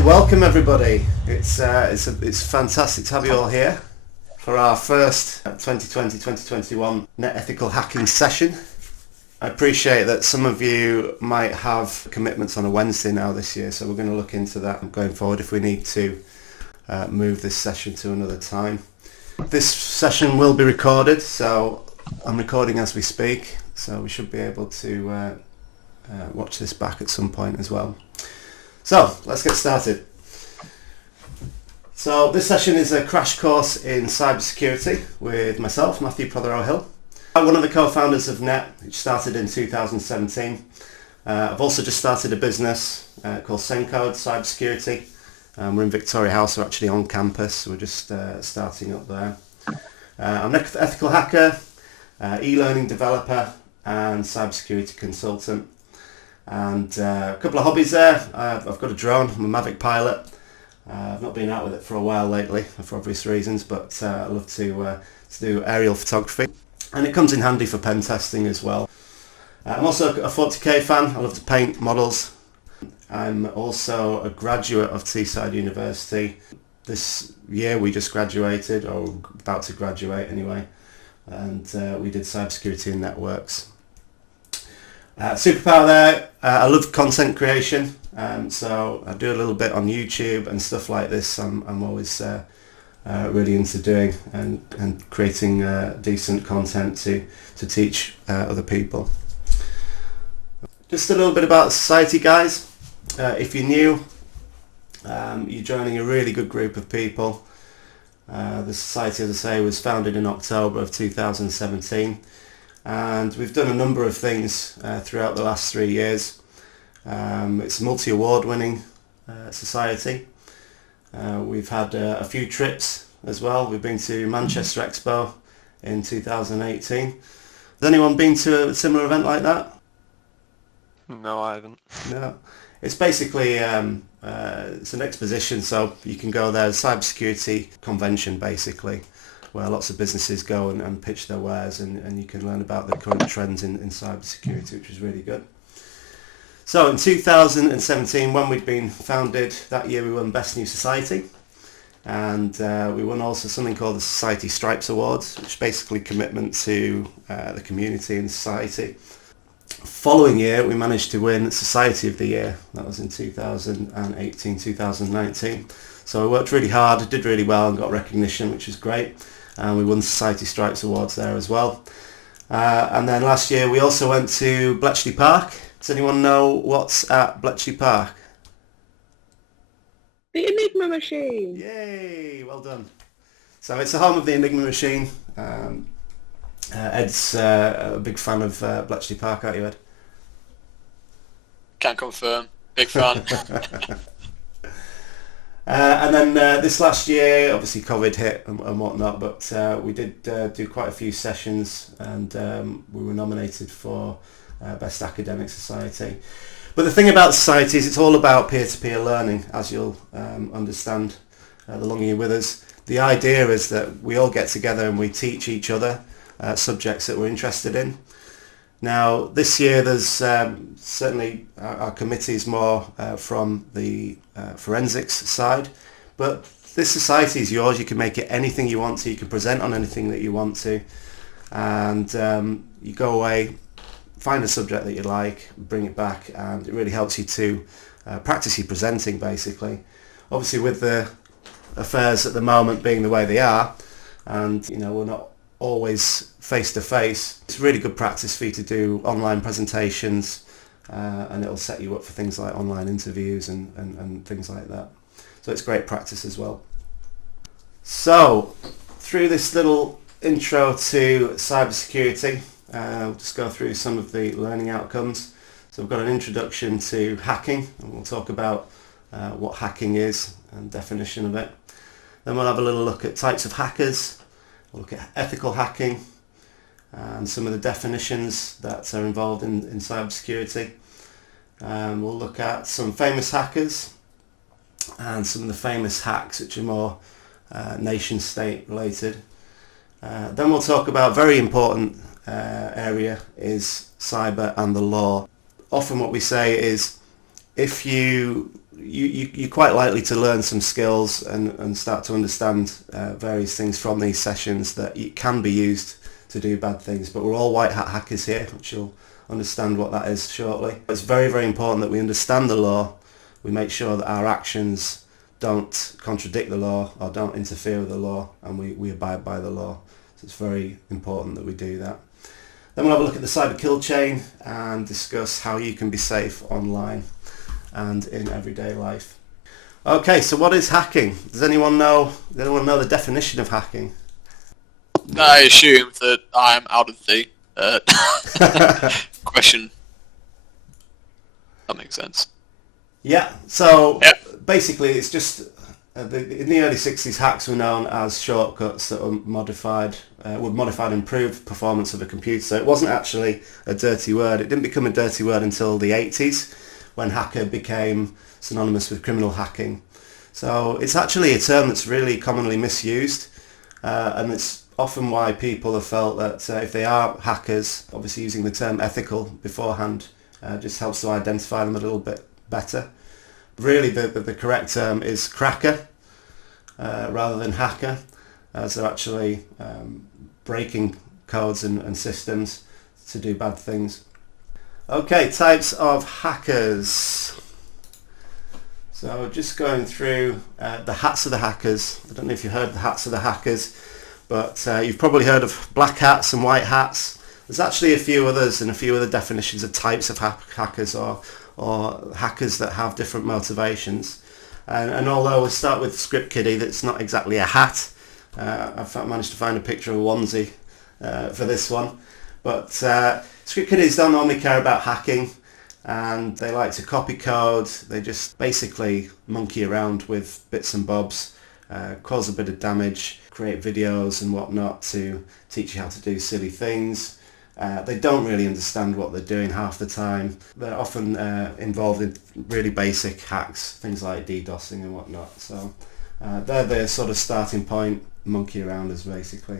Right, welcome everybody. It's fantastic to have you all here for our first 2020-2021 Net Ethical Hacking session. I appreciate that some of you might have commitments on a Wednesday now this year, so we're going to look into that going forward if we need to move this session to another time. This session will be recorded, so I'm recording as we speak, so we should be able to watch this back at some point as well. So let's get started. So this session is a crash course in cybersecurity with myself, Matthew Protheroe-Hill. I'm one of the co-founders of Net, which started in 2017. I've also just started a business called Sencode Cybersecurity. We're in Victoria House, we're actually on campus, we're just starting up there. I'm an ethical hacker, e-learning developer and cybersecurity consultant. And a couple of hobbies there. I've got a drone, I'm a Mavic pilot. I've not been out with it for a while lately for obvious reasons, but I love to do aerial photography. And it comes in handy for pen testing as well. I'm also a 40k fan, I love to paint models. I'm also a graduate of Teesside University. This year we just graduated, or about to graduate anyway, and we did cybersecurity and networks. Superpower there, I love content creation, so I do a little bit on YouTube and stuff like this. I'm always really into doing and creating decent content to teach other people. Just a little bit about the society, guys. If you're new, you're joining a really good group of people. The society, as I say, was founded in October of 2017. And we've done a number of things throughout the last 3 years. It's a multi-award winning society. We've had a few trips as well. We've been to Manchester Expo in 2018. Has anyone been to a similar event like that? No, I haven't. No. It's basically it's an exposition, so you can go there, a cybersecurity convention basically, where lots of businesses go and pitch their wares, and you can learn about the current trends in cybersecurity, which is really good. So in 2017, when we'd been founded, that year we won Best New Society, and we won also something called the Society Stripes Awards, which is basically commitment to the community and society. Following year we managed to win Society of the Year. That was in 2018, 2019. So we worked really hard, did really well and got recognition, which was great. And we won Society Stripes Awards there as well. And then last year we also went to Bletchley Park. Does anyone know what's at Bletchley Park? The Enigma Machine! Yay, well done. So it's the home of the Enigma Machine. Ed's a big fan of Bletchley Park, aren't you, Ed? Can't confirm. Big fan. And then this last year, obviously COVID hit and whatnot, but we did do quite a few sessions, and we were nominated for Best Academic Society. But the thing about society is it's all about peer-to-peer learning, as you'll understand the longer you're with us. The idea is that we all get together and we teach each other subjects that we're interested in. Now this year there's certainly our committee is more from the forensics side, but this society is yours. You can make it anything you want to, you can present on anything that you want to, and you go away, find a subject that you like, bring it back, and it really helps you to practice your presenting basically. Obviously with the affairs at the moment being the way they are, and you know we're not always face to face, it's really good practice for you to do online presentations, and it'll set you up for things like online interviews and things like that. So it's great practice as well. So through this little intro to cybersecurity, we'll just go through some of the learning outcomes. So we've got an introduction to hacking, and we'll talk about what hacking is and definition of it. Then we'll have a little look at types of hackers. We'll look at ethical hacking and some of the definitions that are involved in cybersecurity. We'll look at some famous hackers and some of the famous hacks which are more nation state related. Then we'll talk about a very important area is cyber and the law. Often what we say is if you you're quite likely to learn some skills and start to understand various things from these sessions that can be used to do bad things. But we're all white hat hackers here, which you'll understand what that is shortly. It's very, very important that we understand the law. We make sure that our actions don't contradict the law or don't interfere with the law, and we abide by the law. So it's very important that we do that. Then we'll have a look at the cyber kill chain and discuss how you can be safe online and in everyday life. Okay, so what is hacking? Does anyone know the definition of hacking? I assume that I am out of the question. That makes sense. Yeah, so Yep. basically it's just in the early 60s, hacks were known as shortcuts that were modified and improved performance of a computer. So it wasn't actually a dirty word. It didn't become a dirty word until the 80s, when hacker became synonymous with criminal hacking. So it's actually a term that's really commonly misused, and it's often why people have felt that if they are hackers, obviously using the term ethical beforehand just helps to identify them a little bit better. Really the correct term is cracker rather than hacker, as they're actually breaking codes and systems to do bad things. Okay, types of hackers. So just going through the hats of the hackers. I don't know if you've heard of the hats of the hackers, but you've probably heard of black hats and white hats. There's actually a few others and a few other definitions of types of hackers or hackers that have different motivations. And although we'll start with Script Kiddie, that's not exactly a hat. I've managed to find a picture of a onesie for this one. But Script Kiddies don't normally care about hacking, and they like to copy code. They just basically monkey around with bits and bobs, cause a bit of damage, create videos and whatnot to teach you how to do silly things. They don't really understand what they're doing half the time. They're often involved in really basic hacks, things like DDoSing and whatnot. So they're the sort of starting point, monkey arounders basically.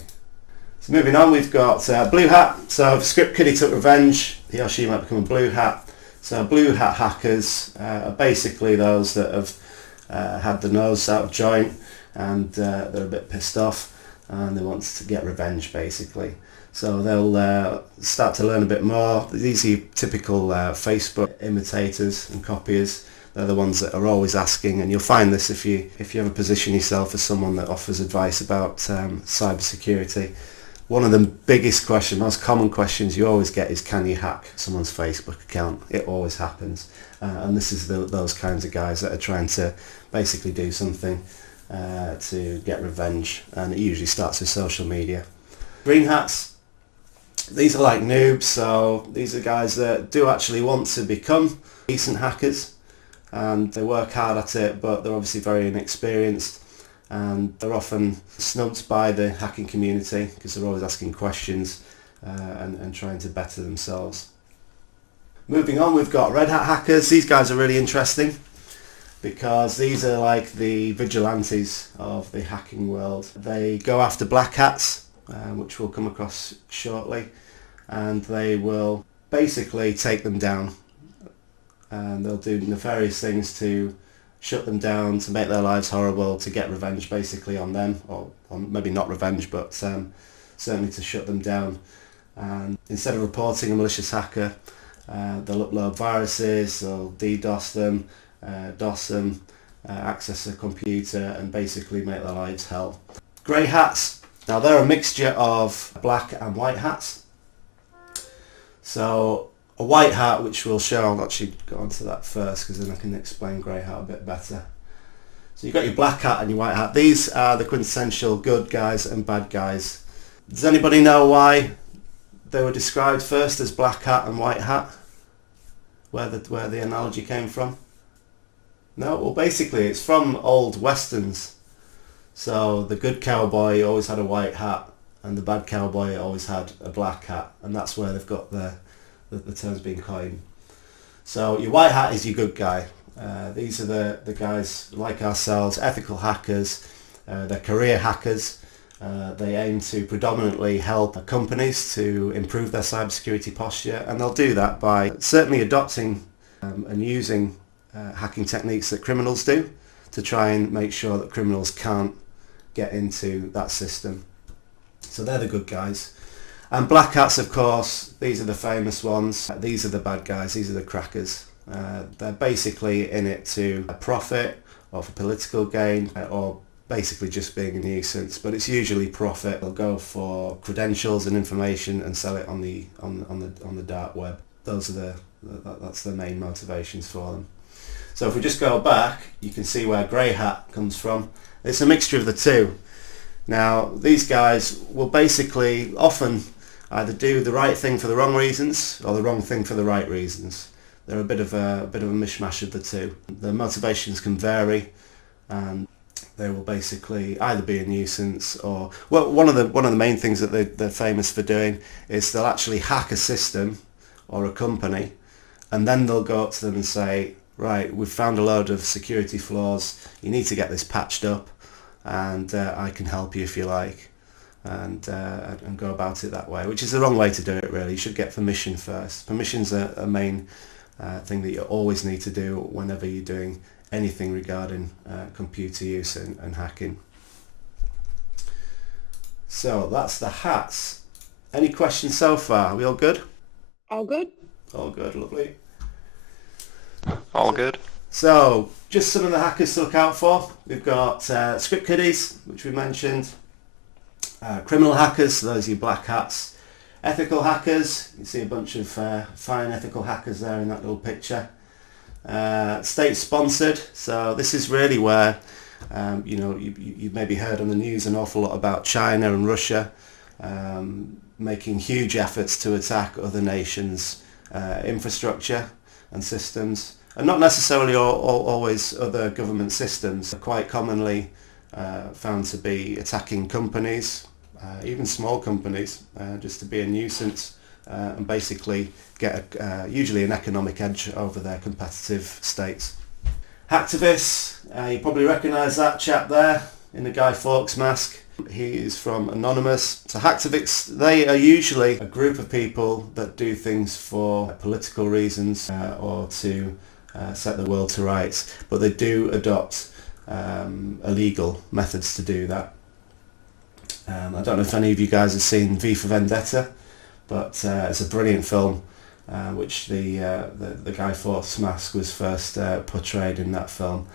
So moving on, we've got blue hat. So if Script Kiddie took revenge, he or she might become a blue hat. So blue hat hackers are basically those that have had the nose out of joint, and they're a bit pissed off and they want to get revenge basically. So they'll start to learn a bit more. These are typical Facebook imitators and copiers. They're the ones that are always asking, and you'll find this if you ever position yourself as someone that offers advice about cyber security. One of the biggest questions, most common questions you always get is, can you hack someone's Facebook account? It always happens. And this is those kinds of guys that are trying to basically do something to get revenge, and it usually starts with social media. Green hats. These are like noobs, so these are guys that do actually want to become decent hackers, and they work hard at it, but they're obviously very inexperienced, and they're often snubbed by the hacking community because they're always asking questions and trying to better themselves. Moving on, we've got red hat hackers. These guys are really interesting because these are like the vigilantes of the hacking world. They go after black hats, which we'll come across shortly, and they will basically take them down, and they'll do nefarious things to shut them down, to make their lives horrible, to get revenge basically on them, or maybe not revenge, but certainly to shut them down. And instead of reporting a malicious hacker, they'll upload viruses, they'll DDoS them, DOS them, access a computer, and basically make their lives hell. Grey hats. Now they're a mixture of black and white hats. So a white hat, which we'll show, I'll actually go on to that first because then I can explain grey hat a bit better. So you've got your black hat and your white hat. These are the quintessential good guys and bad guys. Does anybody know why they were described first as black hat and white hat? Where the analogy came from? No, well basically it's from old westerns. So the good cowboy always had a white hat, and the bad cowboy always had a black hat, and that's where they've got the terms being coined. So your white hat is your good guy. These are the guys like ourselves, ethical hackers. They're career hackers. They aim to predominantly help companies to improve their cybersecurity posture, and they'll do that by certainly adopting and using hacking techniques that criminals do to try and make sure that criminals can't get into that system. So they're the good guys. And black hats, of course, these are the famous ones. These are the bad guys. These are the crackers. They're basically in it to profit or for political gain or basically just being a nuisance. But it's usually profit. They'll go for credentials and information and sell it on the dark web. That's the main motivations for them. So if we just go back, you can see where grey hat comes from. It's a mixture of the two. Now, these guys will basically often either do the right thing for the wrong reasons or the wrong thing for the right reasons. They're a bit of a mishmash of the two. Their motivations can vary, and they will basically either be a nuisance or, well, one of the main things that they're famous for doing is they'll actually hack a system or a company, and then they'll go up to them and say, right, we've found a load of security flaws, you need to get this patched up, and I can help you if you like, and go about it that way, which is the wrong way to do it really. You should get permission first. Permission's a main thing that you always need to do whenever you're doing anything regarding computer use and hacking. So that's the hats. Any questions so far? Are we all good? All good? All good, lovely. All good. So, just some of the hackers to look out for. We've got script kiddies, which we mentioned. Criminal hackers, so those are your black hats. Ethical hackers, you see a bunch of fine ethical hackers there in that little picture. State-sponsored, so this is really where, you've maybe heard on the news an awful lot about China and Russia making huge efforts to attack other nations' infrastructure and systems, and not necessarily always other government systems. They're quite commonly found to be attacking companies, even small companies, just to be a nuisance and basically get usually an economic edge over their competitive states. Hacktivists, you probably recognise that chap there in the Guy Fawkes mask. He is from Anonymous. So hacktivists, they are usually a group of people that do things for political reasons or to set the world to rights, but they do adopt illegal methods to do that. I don't know if any of you guys have seen V for Vendetta, but it's a brilliant film which the Guy Fawkes mask was first portrayed in that film.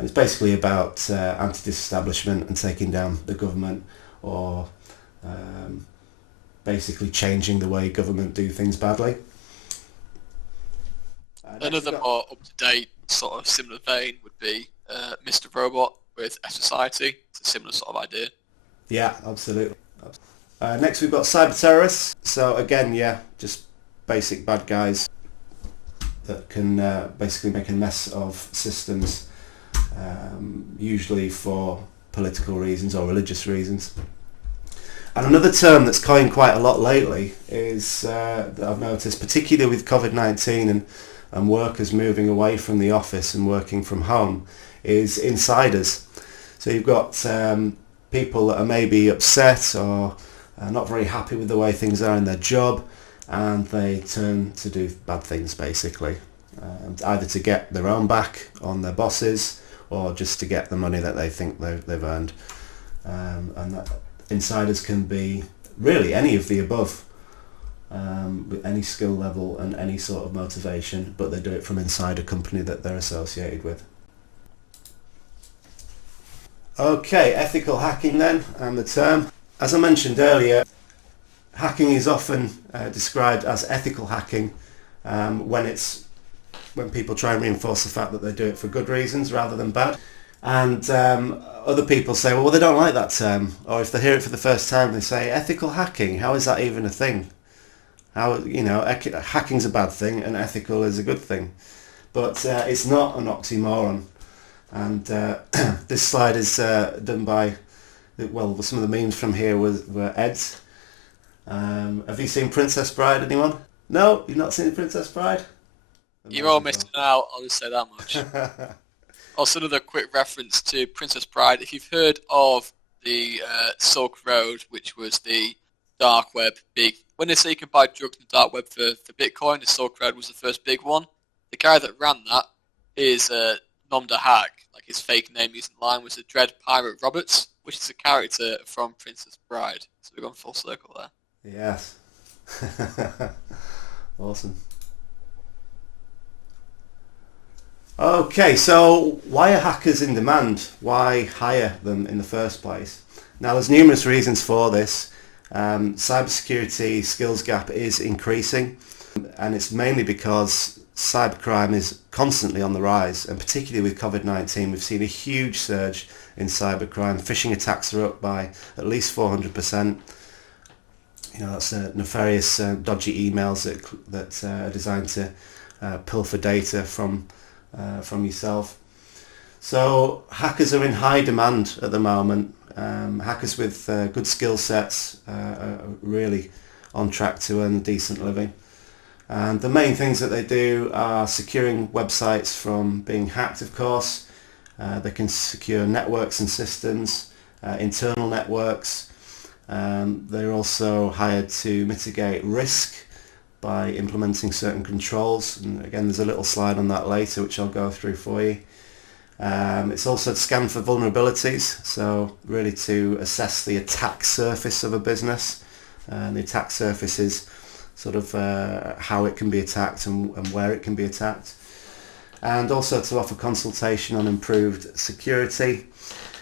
It's basically about anti-disestablishment and taking down the government, or basically changing the way government do things badly. Another more up-to-date sort of similar vein would be Mr. Robot with F Society. It's a similar sort of idea. Yeah, absolutely. Next we've got cyber terrorists. So again, yeah, just basic bad guys that can basically make a mess of systems, usually for political reasons or religious reasons. And another term that's coined quite a lot lately is that I've noticed, particularly with COVID-19 and workers moving away from the office and working from home, is insiders. So you've got people that are maybe upset or not very happy with the way things are in their job, and they turn to do bad things basically, either to get their own back on their bosses or just to get the money that they think they've earned. And that insiders can be really any of the above, with any skill level and any sort of motivation, but they do it from inside a company that they're associated with. Okay, ethical hacking then, and the term. As I mentioned earlier, hacking is often described as ethical hacking when people try and reinforce the fact that they do it for good reasons rather than bad. And other people say, well, they don't like that term, or if they hear it for the first time, they say, ethical hacking, how is that even a thing? How, hacking's a bad thing and ethical is a good thing. But it's not an oxymoron. And this slide is done by, well, some of the memes from here were Ed's. Have you seen Princess Bride, anyone? No? You've not seen Princess Bride? You're all missing out, I'll just say that much. Also, another quick reference to Princess Bride. If you've heard of the Silk Road, which was the dark web big... When they say you can buy drugs in the dark web for Bitcoin, the Silk Road was the first big one. The guy that ran that his Nomda hack, like his fake name used in line, was the Dread Pirate Roberts, which is a character from Princess Bride. So we've gone full circle there. Yes. Awesome. Okay, so why are hackers in demand? Why hire them in the first place? Now, there's numerous reasons for this. Cybersecurity skills gap is increasing, and it's mainly because cybercrime is constantly on the rise, and particularly with COVID-19, we've seen a huge surge in cybercrime. Phishing attacks are up by at least 400%. You know, that's nefarious, dodgy emails that are designed to pilfer data from yourself. So hackers are in high demand at the moment. Hackers with good skill sets are really on track to earn a decent living. And the main things that they do are securing websites from being hacked, of course. They can secure networks and systems, internal networks. They're also hired to mitigate risk by implementing certain controls, and again there's a little slide on that later which I'll go through for you. It's also to scan for vulnerabilities, so really to assess the attack surface of a business. The attack surface is sort of how it can be attacked and where it can be attacked, and also to offer consultation on improved security.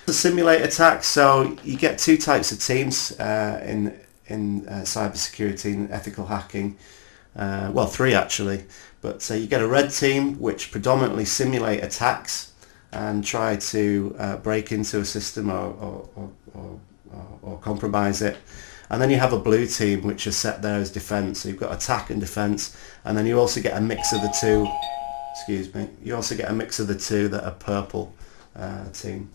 To simulate attacks, so you get two types of teams in cybersecurity and ethical hacking. Well, three actually, but you get a red team which predominantly simulate attacks and try to break into a system or compromise it. And then you have a blue team which is set there as defense. So you've got attack and defense, and then you also get a mix of the two. Excuse me. You also get a mix of the two that are purple team.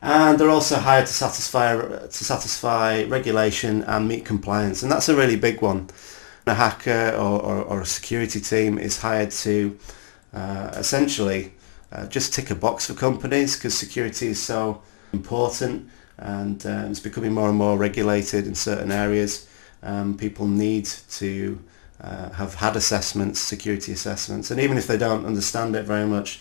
And they're also hired to satisfy regulation and meet compliance, and that's a really big one. A hacker or a security team is hired to essentially just tick a box for companies, because security is so important, and it's becoming more and more regulated in certain areas. People need to have had assessments, security assessments, and even if they don't understand it very much,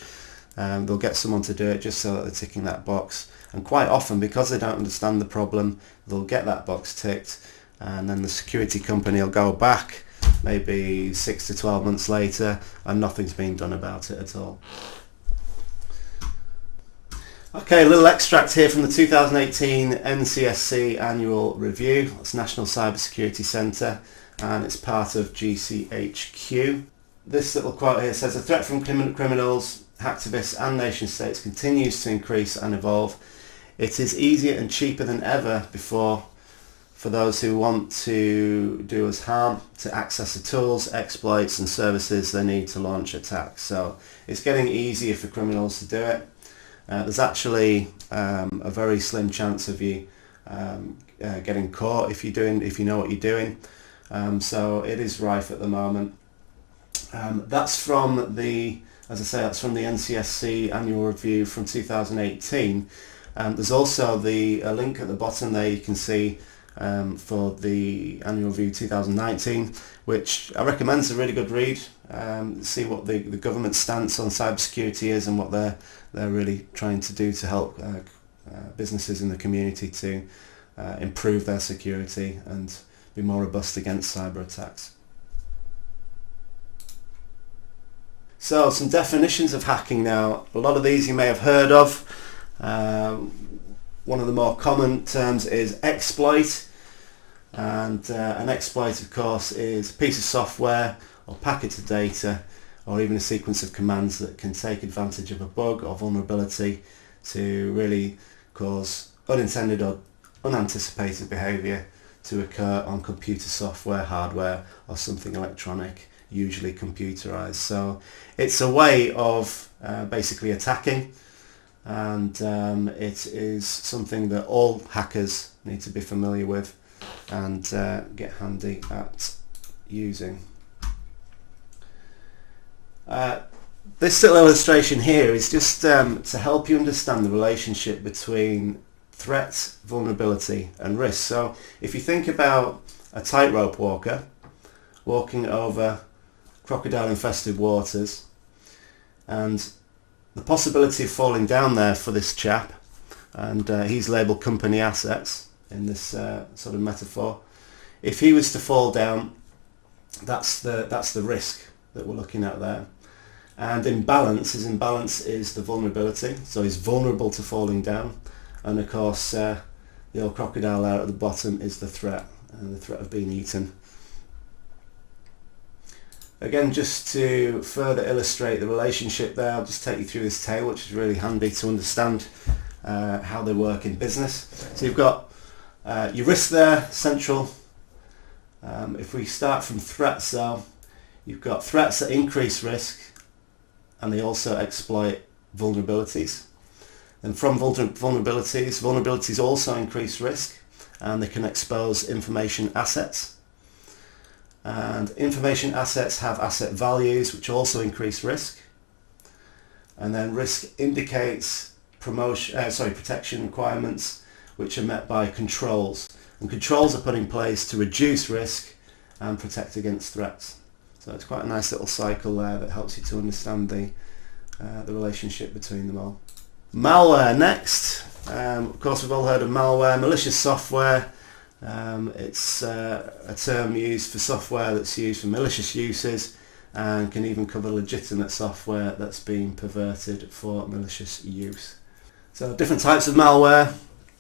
they'll get someone to do it just so that they're ticking that box. And quite often, because they don't understand the problem, they'll get that box ticked, and then the security company will go back maybe 6 to 12 months later and nothing's been done about it at all. Okay, a little extract here from the 2018 NCSC annual review. It's National Cybersecurity Centre, and it's part of GCHQ. This little quote here says, "The threat from criminals, hacktivists and nation states continues to increase and evolve. It is easier and cheaper than ever before for those who want to do us harm to access the tools, exploits and services they need to launch attacks." So it's getting easier for criminals to do it. There's actually a very slim chance of you getting caught if you know what you're doing. So it is rife at the moment. That's from the NCSC annual review from 2018. There's also the link at the bottom there you can see for the annual review 2019, which I recommend is a really good read. See what the government's stance on cybersecurity is and what they're really trying to do to help businesses in the community to improve their security and be more robust against cyber attacks. So some definitions of hacking now. A lot of these you may have heard of. One of the more common terms is exploit, and an exploit of course is a piece of software or packet of data or even a sequence of commands that can take advantage of a bug or vulnerability to really cause unintended or unanticipated behaviour to occur on computer software, hardware or something electronic, usually computerized. So it's a way of basically attacking, and it is something that all hackers need to be familiar with and get handy at using. This little illustration here is just to help you understand the relationship between threat, vulnerability and risk. So if you think about a tightrope walker walking over crocodile infested waters, and the possibility of falling down there for this chap, and he's labelled company assets in this sort of metaphor. If he was to fall down, that's the risk that we're looking at there. And his imbalance is the vulnerability, so he's vulnerable to falling down. And of course, the old crocodile there at the bottom is the threat, and the threat of being eaten. Again, just to further illustrate the relationship there, I'll just take you through this tale, which is really handy to understand how they work in business. So you've got your risk there, central. If we start from threats though, you've got threats that increase risk, and they also exploit vulnerabilities. And from vulnerabilities also increase risk, and they can expose information assets. And information assets have asset values, which also increase risk. And then risk indicates protection requirements, which are met by controls. And controls are put in place to reduce risk and protect against threats. So it's quite a nice little cycle there that helps you to understand the relationship between them all. Malware next. Of course, we've all heard of malware, malicious software. It's a term used for software that's used for malicious uses, and can even cover legitimate software that's been perverted for malicious use. So different types of malware.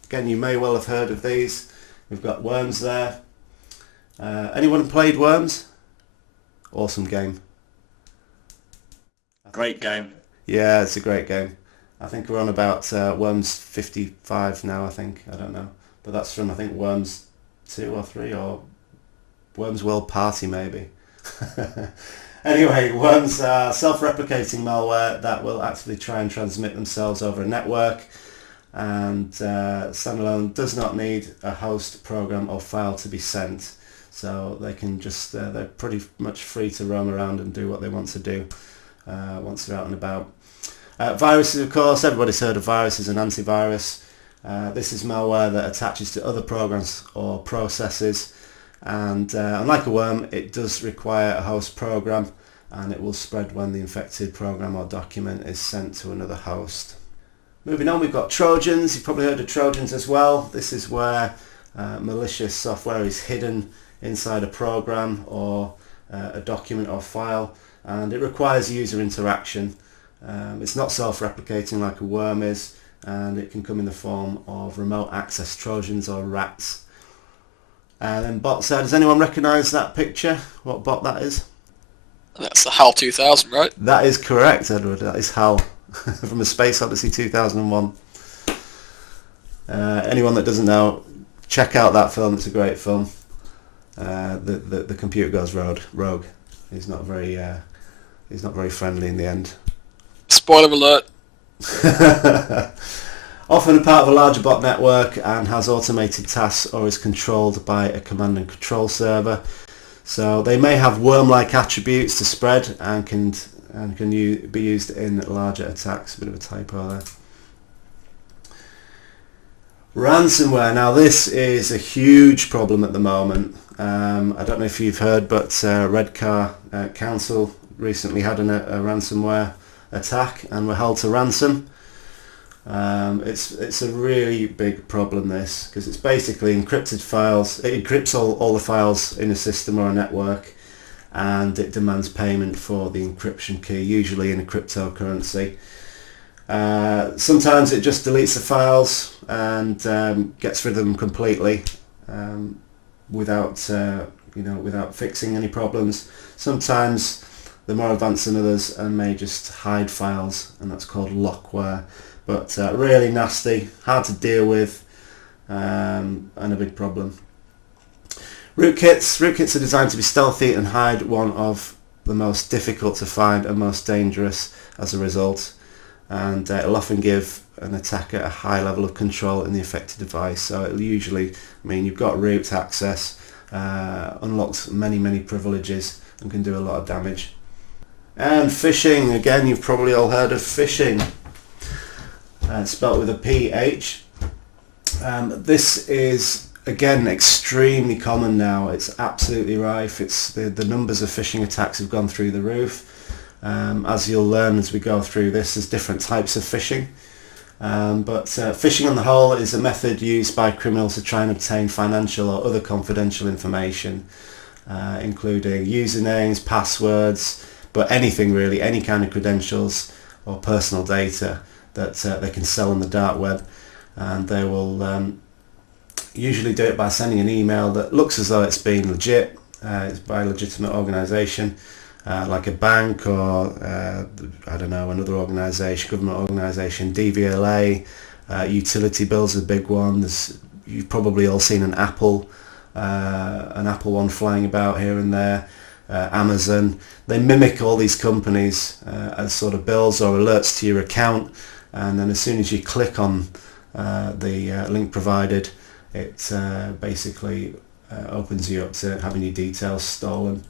Again, you may well have heard of these. We've got Worms there. Anyone played Worms? Awesome game. Great game. Yeah, it's a great game. I think we're on about Worms 55 now, I think. I don't know. But that's from, I think, Worms 2 or 3, or Worms World Party maybe. Anyway, worms are self-replicating malware that will actively try and transmit themselves over a network, and standalone does not need a host, program or file to be sent, so they can just they're pretty much free to roam around and do what they want to do once they're out and about. Viruses, of course, everybody's heard of viruses and antivirus. This is malware that attaches to other programs or processes, and unlike a worm, it does require a host program, and it will spread when the infected program or document is sent to another host. Moving on, we've got Trojans. You've probably heard of Trojans as well. This is where malicious software is hidden inside a program or a document or file, and it requires user interaction. It's not self-replicating like a worm is, and it can come in the form of remote access Trojans or rats. And then bots there. Does anyone recognise that picture? What bot that is? That's the HAL 2000, right? That is correct, Edward. That is HAL from A Space Odyssey 2001. Anyone that doesn't know, check out that film. It's a great film. The computer goes rogue. He's not very friendly in the end. Spoiler alert. Often a part of a larger bot network and has automated tasks or is controlled by a command and control server. So they may have worm-like attributes to spread and can be used in larger attacks. A bit of a typo there. Ransomware. Now this is a huge problem at the moment. I don't know if you've heard, but Redcar Council recently had a ransomware attack and were held to ransom. It's a really big problem, this, because it's basically encrypted files. It encrypts all the files in a system or a network, and it demands payment for the encryption key, usually in a cryptocurrency. Sometimes it just deletes the files and gets rid of them completely without fixing any problems. Sometimes they're more advanced than others and may just hide files, and that's called lockware. But really nasty, hard to deal with, and a big problem. Rootkits. Rootkits are designed to be stealthy and hide one of the most difficult to find and most dangerous as a result. And it'll often give an attacker a high level of control in the affected device. So it'll usually mean you've got root access, unlocks many privileges, and can do a lot of damage. And phishing. Again, you've probably all heard of phishing. Spelt with a PH. This is, again, extremely common now. It's absolutely rife. The numbers of phishing attacks have gone through the roof. As you'll learn as we go through this, there's different types of phishing. But phishing on the whole is a method used by criminals to try and obtain financial or other confidential information, including usernames, passwords, but anything really, any kind of credentials or personal data that they can sell on the dark web. And they will usually do it by sending an email that looks as though it's been legit, it's by a legitimate organisation, like a bank or I don't know, another organisation, government organisation, DVLA, utility bills is a big one. You've probably all seen an Apple one flying about here and there. Amazon. They mimic all these companies as sort of bills or alerts to your account, and then as soon as you click on the link provided, it basically opens you up to having your details stolen.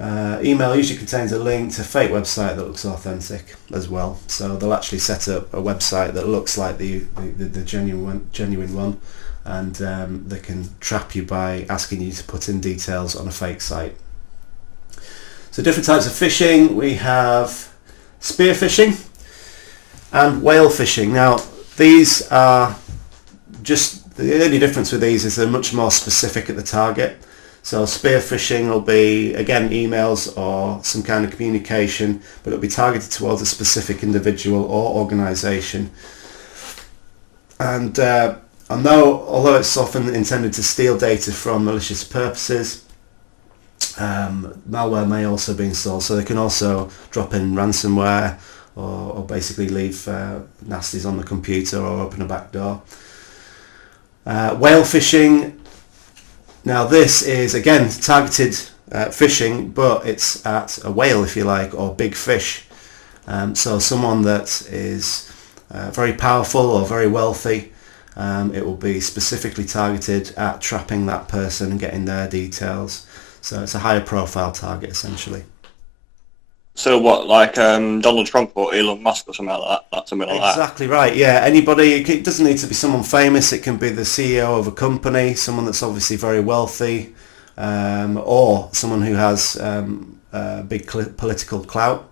Email usually contains a link to a fake website that looks authentic as well. So they'll actually set up a website that looks like the genuine one, and they can trap you by asking you to put in details on a fake site. So different types of phishing. We have spear phishing and whale phishing. Now these are just, the only difference with these is they're much more specific at the target. So spear phishing will be, again, emails or some kind of communication, but it'll be targeted towards a specific individual or organisation. And although it's often intended to steal data from malicious purposes, malware may also be installed, so they can also drop in ransomware or basically leave nasties on the computer or open a back door. Whale phishing. Now this is again targeted phishing, but it's at a whale, if you like, or big fish. So someone that is very powerful or very wealthy, it will be specifically targeted at trapping that person and getting their details. So it's a higher profile target essentially. So what, like Donald Trump or Elon Musk or something like that? Something like that? Exactly right, yeah. Anybody, it doesn't need to be someone famous, it can be the CEO of a company, someone that's obviously very wealthy, or someone who has big political clout,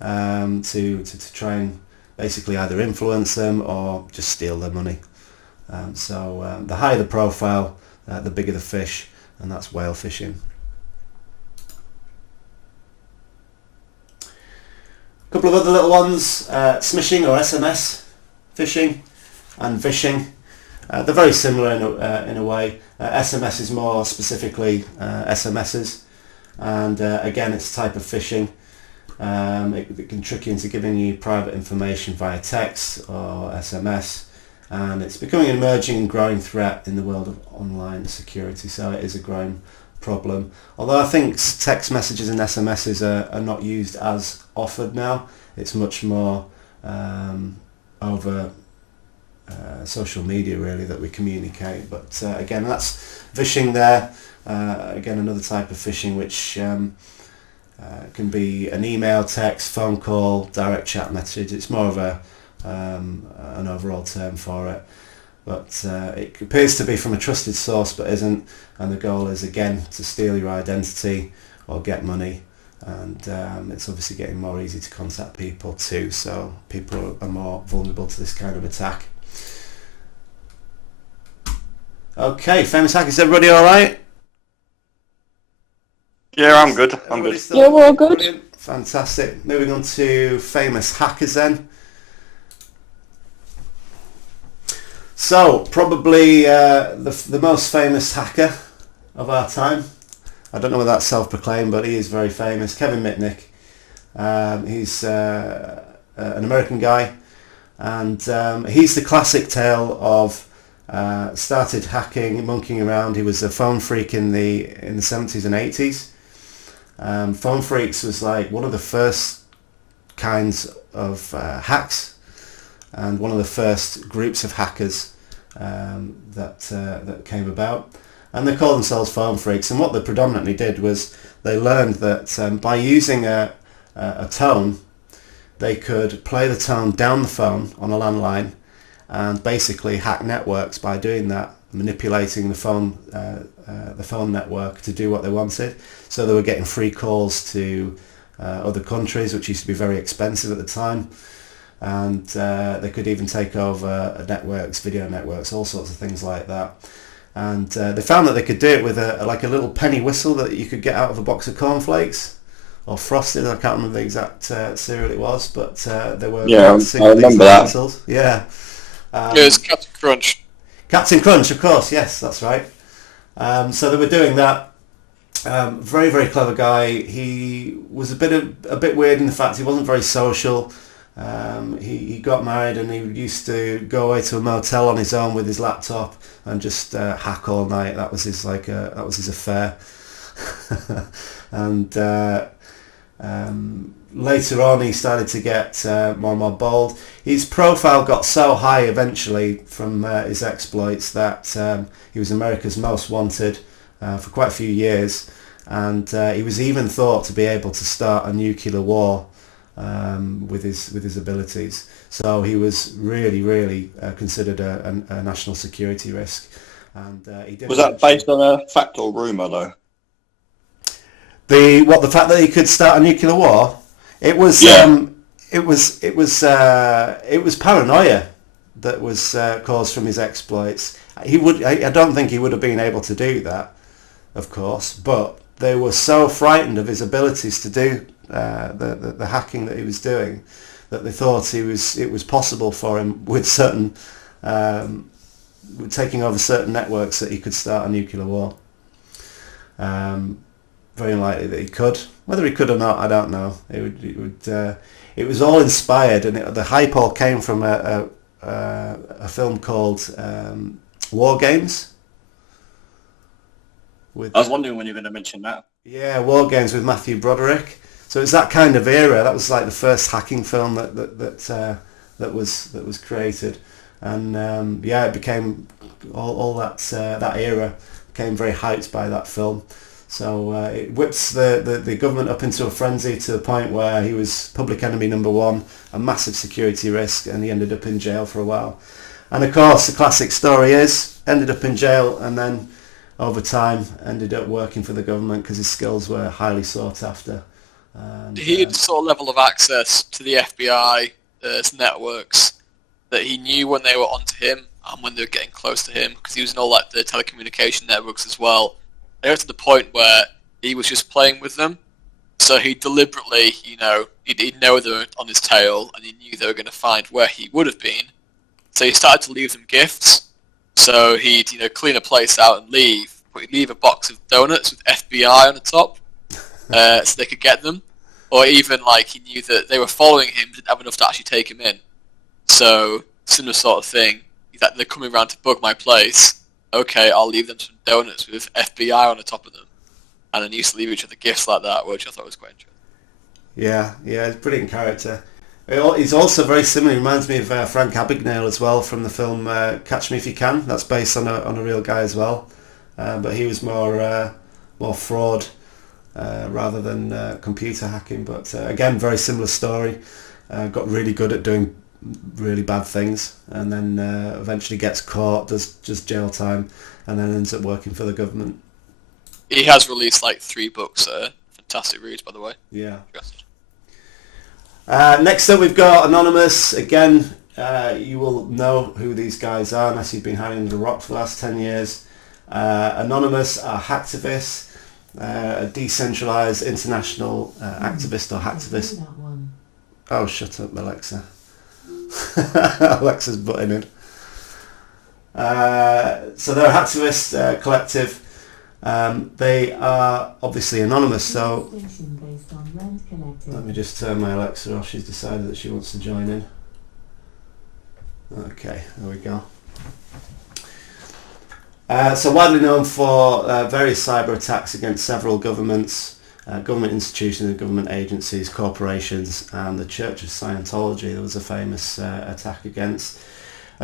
to try and basically either influence them or just steal their money. So the higher the profile, the bigger the fish, and that's whale fishing. A couple of other little ones, smishing or SMS phishing and vishing. They're very similar in a way. SMS is more specifically SMSs, and again it's a type of phishing. It can trick you into giving you private information via text or SMS, and it's becoming an emerging and growing threat in the world of online security, so it is a growing problem. Although I think text messages and SMSs are not used as often now. It's much more over social media really that we communicate. But again, that's phishing there. Again, another type of phishing which can be an email, text, phone call, direct chat message. It's more of an overall term for it. But it appears to be from a trusted source but isn't, and the goal is again to steal your identity or get money, and it's obviously getting more easy to contact people too, so people are more vulnerable to this kind of attack. Okay, famous hackers, everybody alright? Yeah, I'm good. I'm good. Yeah, we're all good. Brilliant. Fantastic. Moving on to famous hackers then. So, probably the most famous hacker of our time. I don't know whether that's self-proclaimed, but he is very famous. Kevin Mitnick. He's an American guy, and he's the classic tale of started hacking, monkeying around. He was a phone freak in the 70s and 80s. Phone Freaks was like one of the first kinds of hacks, and one of the first groups of hackers that came about, and they call themselves Phone Freaks. And what they predominantly did was they learned that by using a tone, they could play the tone down the phone on a landline and basically hack networks by doing that, manipulating the phone network to do what they wanted. So they were getting free calls to other countries, which used to be very expensive at the time. And they could even take over networks, video networks, all sorts of things like that. And they found that they could do it with a little penny whistle that you could get out of a box of cornflakes, or Frosted. I can't remember the exact cereal it was, but they were I remember that. whistles. Yeah. It was Captain Crunch. Captain Crunch, of course. Yes, that's right. So they were doing that. Very, very clever guy. He was a bit weird in the fact he wasn't very social. He got married and he used to go away to a motel on his own with his laptop and just hack all night. That was his affair. And later on, he started to get more and more bold. His profile got so high eventually from his exploits that he was America's most wanted for quite a few years, and he was even thought to be able to start a nuclear war with his abilities. So he was really considered a national security risk. And he did. Was that based on a fact or rumour though? The fact that he could start a nuclear war? It was it was paranoia that was caused from his exploits. I don't think he would have been able to do that, of course, but they were so frightened of his abilities to do the hacking that he was doing that they thought it was possible for him with certain taking over certain networks that he could start a nuclear war. Very unlikely that he could. Whether he could or not, I don't know. It was all inspired, and the hype all came from a film called War Games. I was wondering when you were going to mention that. Yeah, War Games with Matthew Broderick. So it's that kind of era. That was like the first hacking film that was created, and it became all that era became very hyped by that film. So it whips the government up into a frenzy to the point where he was public enemy number one, a massive security risk, and he ended up in jail for a while. And of course, the classic story is, ended up in jail and then over time ended up working for the government because his skills were highly sought after. And, he had sort of level of access to the FBI networks that he knew when they were onto him and when they were getting close to him, because he was in all the telecommunication networks as well. They got to the point where he was just playing with them, so he deliberately, he'd know they were on his tail, and he knew they were going to find where he would have been. So he started to leave them gifts. So he'd, clean a place out and leave, but he'd leave a box of donuts with FBI on the top, so they could get them. Or even he knew that they were following him, didn't have enough to actually take him in. So similar sort of thing. That they're coming around to bug my place. Okay, I'll leave them some donuts with FBI on the top of them. And then used to leave each other gifts like that, which I thought was quite interesting. Yeah, he's a brilliant character. He's also very similar. He reminds me of Frank Abagnale as well from the film Catch Me If You Can. That's based on a real guy as well. But he was more fraud rather than computer hacking. But again, very similar story. Got really good at doing really bad things, and then eventually gets caught, does just jail time, and then ends up working for the government. He has released 3 books, fantastic reads, by the way. Yeah. Next up we've got Anonymous. Again, you will know who these guys are unless you've been hiding under the rock for the last 10 years. Anonymous are hacktivists, a decentralized international activist or hacktivist. Oh, shut up, Alexa. Alexa's butting in. So they're a hacktivist collective. They are obviously anonymous, so let me just turn my Alexa off. She's decided that she wants to join in. Okay, there we go. So widely known for various cyber attacks against several governments, government institutions and government agencies, corporations, and the Church of Scientology. There was a famous attack against.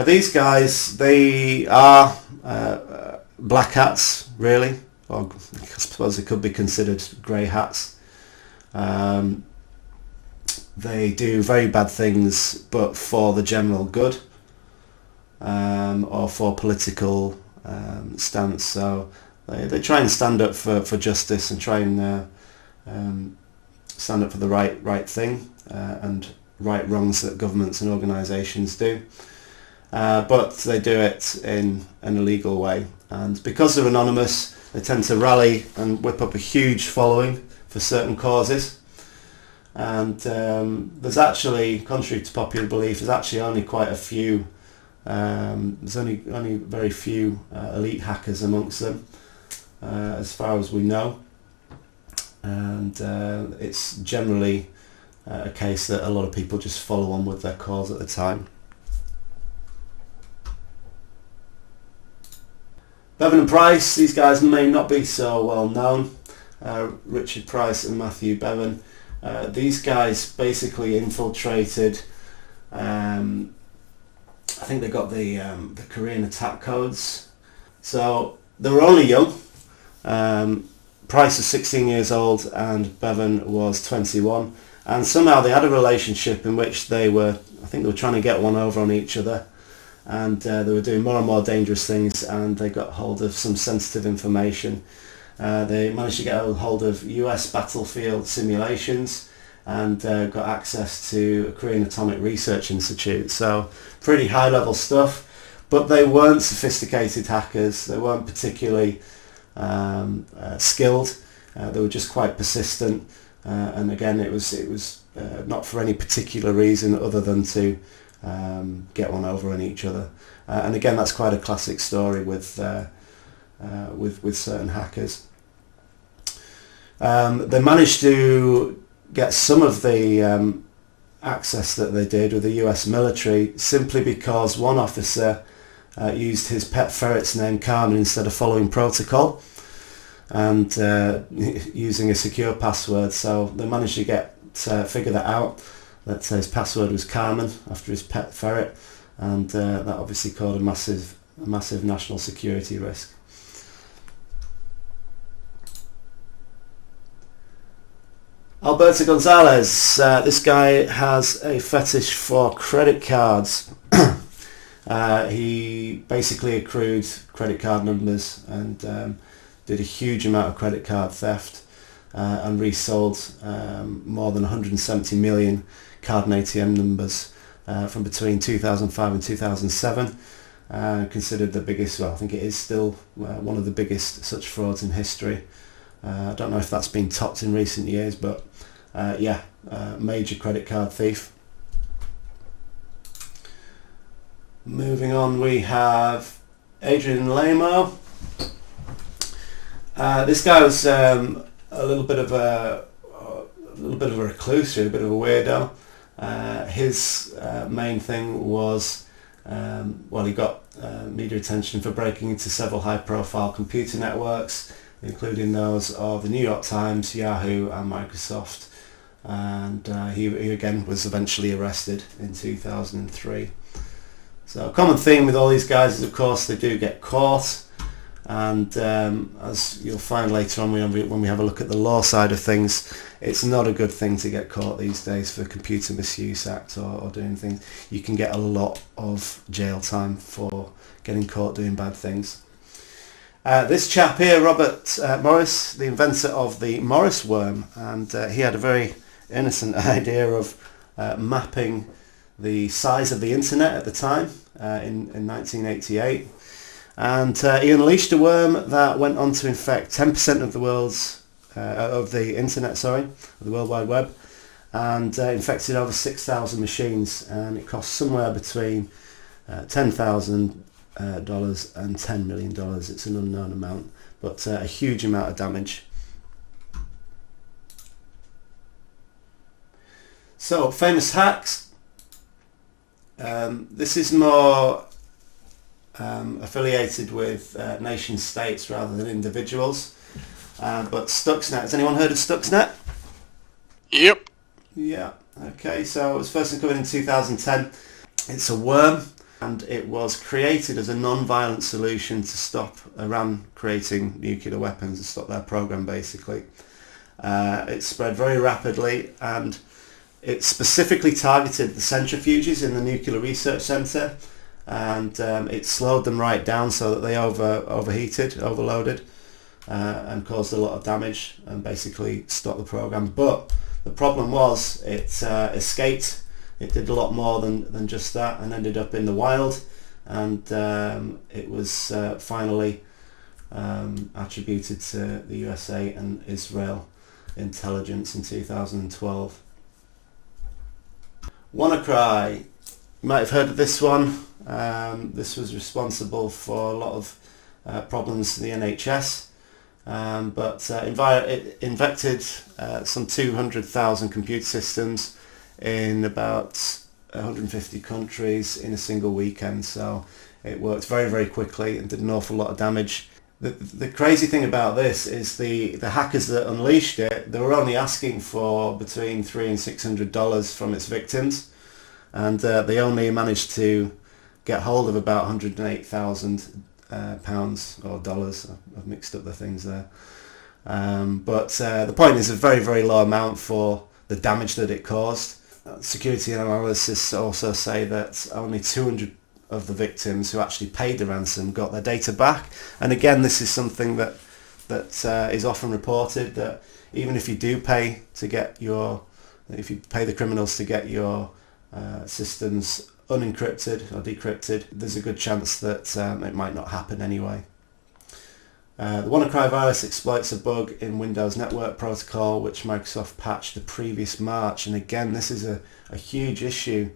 These guys, they are black hats, really, or I suppose they could be considered grey hats. They do very bad things, but for the general good, or for political stance. So they try and stand up for justice and try and stand up for the right thing and right wrongs that governments and organisations do. But they do it in an illegal way, and because they're anonymous, they tend to rally and whip up a huge following for certain causes. And there's actually, contrary to popular belief, there's actually only quite a few. There's only very few elite hackers amongst them, as far as we know. And it's generally a case that a lot of people just follow on with their cause at the time. Bevan and Price, these guys may not be so well known. Richard Price and Matthew Bevan. These guys basically infiltrated, I think they got the Korean attack codes. So they were only young. Price was 16 years old and Bevan was 21. And somehow they had a relationship in which I think they were trying to get one over on each other. And they were doing more and more dangerous things, and they got hold of some sensitive information. They managed to get hold of US battlefield simulations and got access to a Korean Atomic Research Institute. So pretty high level stuff, but they weren't sophisticated hackers. They weren't particularly skilled. They were just quite persistent, and again it was not for any particular reason other than to get one over on each other. And again, that's quite a classic story with certain hackers. They managed to get some of the access that they did with the US military simply because one officer used his pet ferret's name Carmen instead of following protocol and using a secure password. So they managed to figure that out. That his password was Carmen after his pet ferret, and that obviously caused a massive national security risk. Alberto Gonzalez, this guy has a fetish for credit cards. He basically accrued credit card numbers and did a huge amount of credit card theft and resold more than 170 million card and ATM numbers from between 2005 and 2007. Considered the biggest, well, I think it is still one of the biggest such frauds in history. I don't know if that's been topped in recent years, but major credit card thief. Moving on, we have Adrian Lamo. This guy was a little bit of a recluse, a bit of a weirdo. His main thing was, he got media attention for breaking into several high-profile computer networks, including those of the New York Times, Yahoo and Microsoft. And he again was eventually arrested in 2003. So a common theme with all these guys is, of course, they do get caught. And as you'll find later on when we have a look at the law side of things, it's not a good thing to get caught these days for Computer Misuse Act or doing things. You can get a lot of jail time for getting caught doing bad things. This chap here, Robert Morris, the inventor of the Morris worm, and he had a very innocent idea of mapping the size of the internet at the time in 1988. And he unleashed a worm that went on to infect 10% of the world's of the internet, of the World Wide Web, and infected over 6,000 machines, and it cost somewhere between $10,000 and $10 million. It's an unknown amount, but a huge amount of damage. So, famous hacks. This is more affiliated with nation states rather than individuals. But Stuxnet, has anyone heard of Stuxnet? Yep. Yeah, okay, so it was first uncovered in 2010. It's a worm, and it was created as a non-violent solution to stop Iran creating nuclear weapons and stop their program, basically. It spread very rapidly, and it specifically targeted the centrifuges in the Nuclear Research Centre, and it slowed them right down so that they overloaded, and caused a lot of damage and basically stopped the program. But The problem was it escaped. It did a lot more than just that and ended up in the wild, and it was finally attributed to the USA and Israel intelligence in 2012. WannaCry, you might have heard of this one. This was responsible for a lot of problems in the NHS, but it infected some 200,000 computer systems in about 150 countries in a single weekend. So it worked very, very quickly and did an awful lot of damage. The crazy thing about this is the hackers that unleashed it, they were only asking for between $300 and $600 from its victims, and they only managed to get hold of about 108,000 pounds or dollars. I've mixed up the things there. But the point is a very, very low amount for the damage that it caused. Security analysts also say that only 200 of the victims who actually paid the ransom got their data back. And again, this is something that is often reported, that even if you do pay to get if you pay the criminals to get your systems unencrypted or decrypted, there's a good chance that it might not happen anyway. The WannaCry virus exploits a bug in Windows Network Protocol which Microsoft patched the previous March, and again this is a huge issue.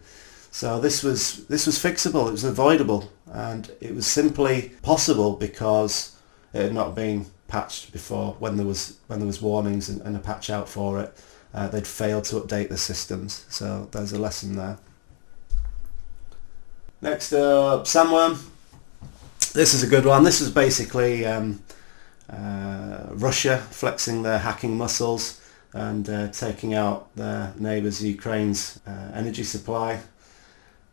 So this was fixable, it was avoidable, and it was simply possible because it had not been patched before. When there was warnings and a patch out for it, they'd failed to update the systems. So there's a lesson there. Next up, Sandworm. This is a good one. This is basically Russia flexing their hacking muscles and taking out their neighbours Ukraine's energy supply.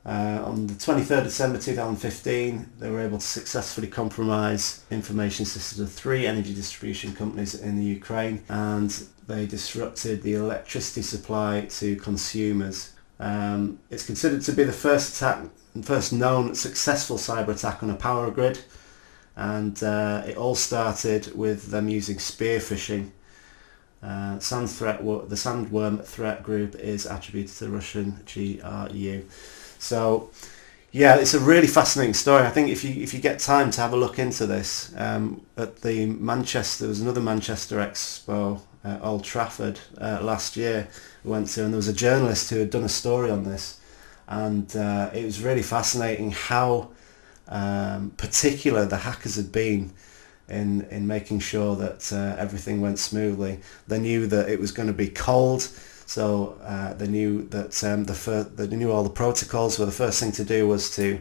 On the 23rd of December 2015, they were able to successfully compromise information systems of 3 energy distribution companies in the Ukraine, and they disrupted the electricity supply to consumers. It's considered to be the first known successful cyber attack on a power grid, and it all started with them using spear phishing. The Sandworm threat group is attributed to the Russian GRU. So yeah, it's a really fascinating story. I think if you get time to have a look into this, at the there was another Manchester Expo at Old Trafford last year we went to, and there was a journalist who had done a story on this, and it was really fascinating how particular the hackers had been in making sure that everything went smoothly. They knew that it was going to be cold, so they knew that they knew all the protocols. Well, the first thing to do was to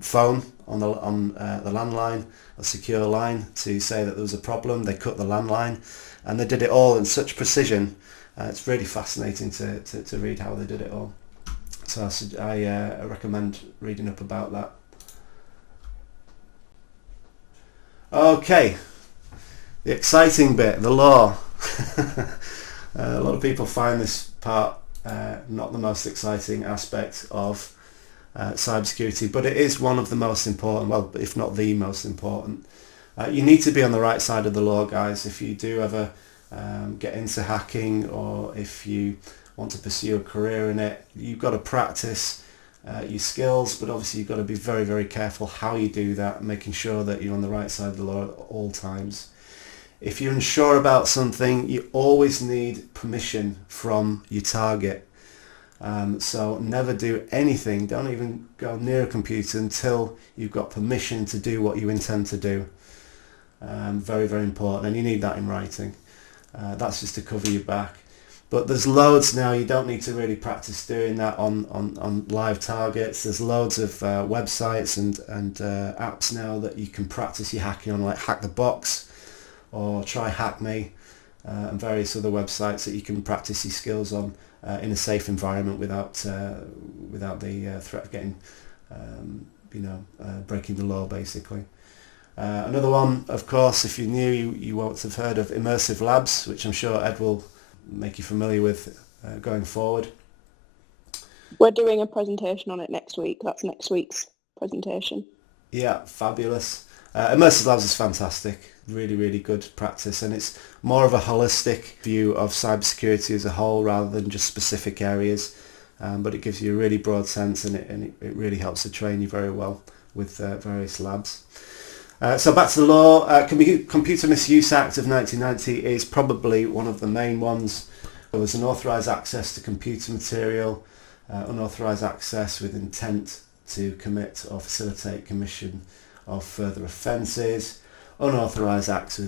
phone on the landline, a secure line, to say that there was a problem. They cut the landline, and they did it all in such precision. It's really fascinating to read how they did it all. So I recommend reading up about that. Okay, the exciting bit, the law. A lot of people find this part not the most exciting aspect of cybersecurity, but it is one of the most important, well, if not the most important. You need to be on the right side of the law, guys. If you do ever get into hacking, or if you want to pursue a career in it, you've got to practice your skills, but obviously you've got to be very, very careful how you do that, making sure that you're on the right side of the law at all times. If you're unsure about something, you always need permission from your target. So never do anything, don't even go near a computer until you've got permission to do what you intend to do. Very, very important, and you need that in writing. That's just to cover your back. But there's loads now, you don't need to really practice doing that on live targets. There's loads of websites and apps now that you can practice your hacking on, like Hack the Box or Try Hack Me, and various other websites that you can practice your skills on in a safe environment without the threat of getting, breaking the law, basically. Another one, of course, if you're new, you won't have heard of Immersive Labs, which I'm sure Ed will make you familiar with going forward. We're doing a presentation on it next week. That's next week's presentation. Yeah, fabulous. Immersive Labs is fantastic, really, really good practice, and it's more of a holistic view of cybersecurity as a whole rather than just specific areas, but it gives you a really broad sense, and it really helps to train you very well with various labs. So back to the law. Computer Misuse Act of 1990 is probably one of the main ones. There was unauthorised access to computer material, unauthorised access with intent to commit or facilitate commission of further offences, unauthorised acts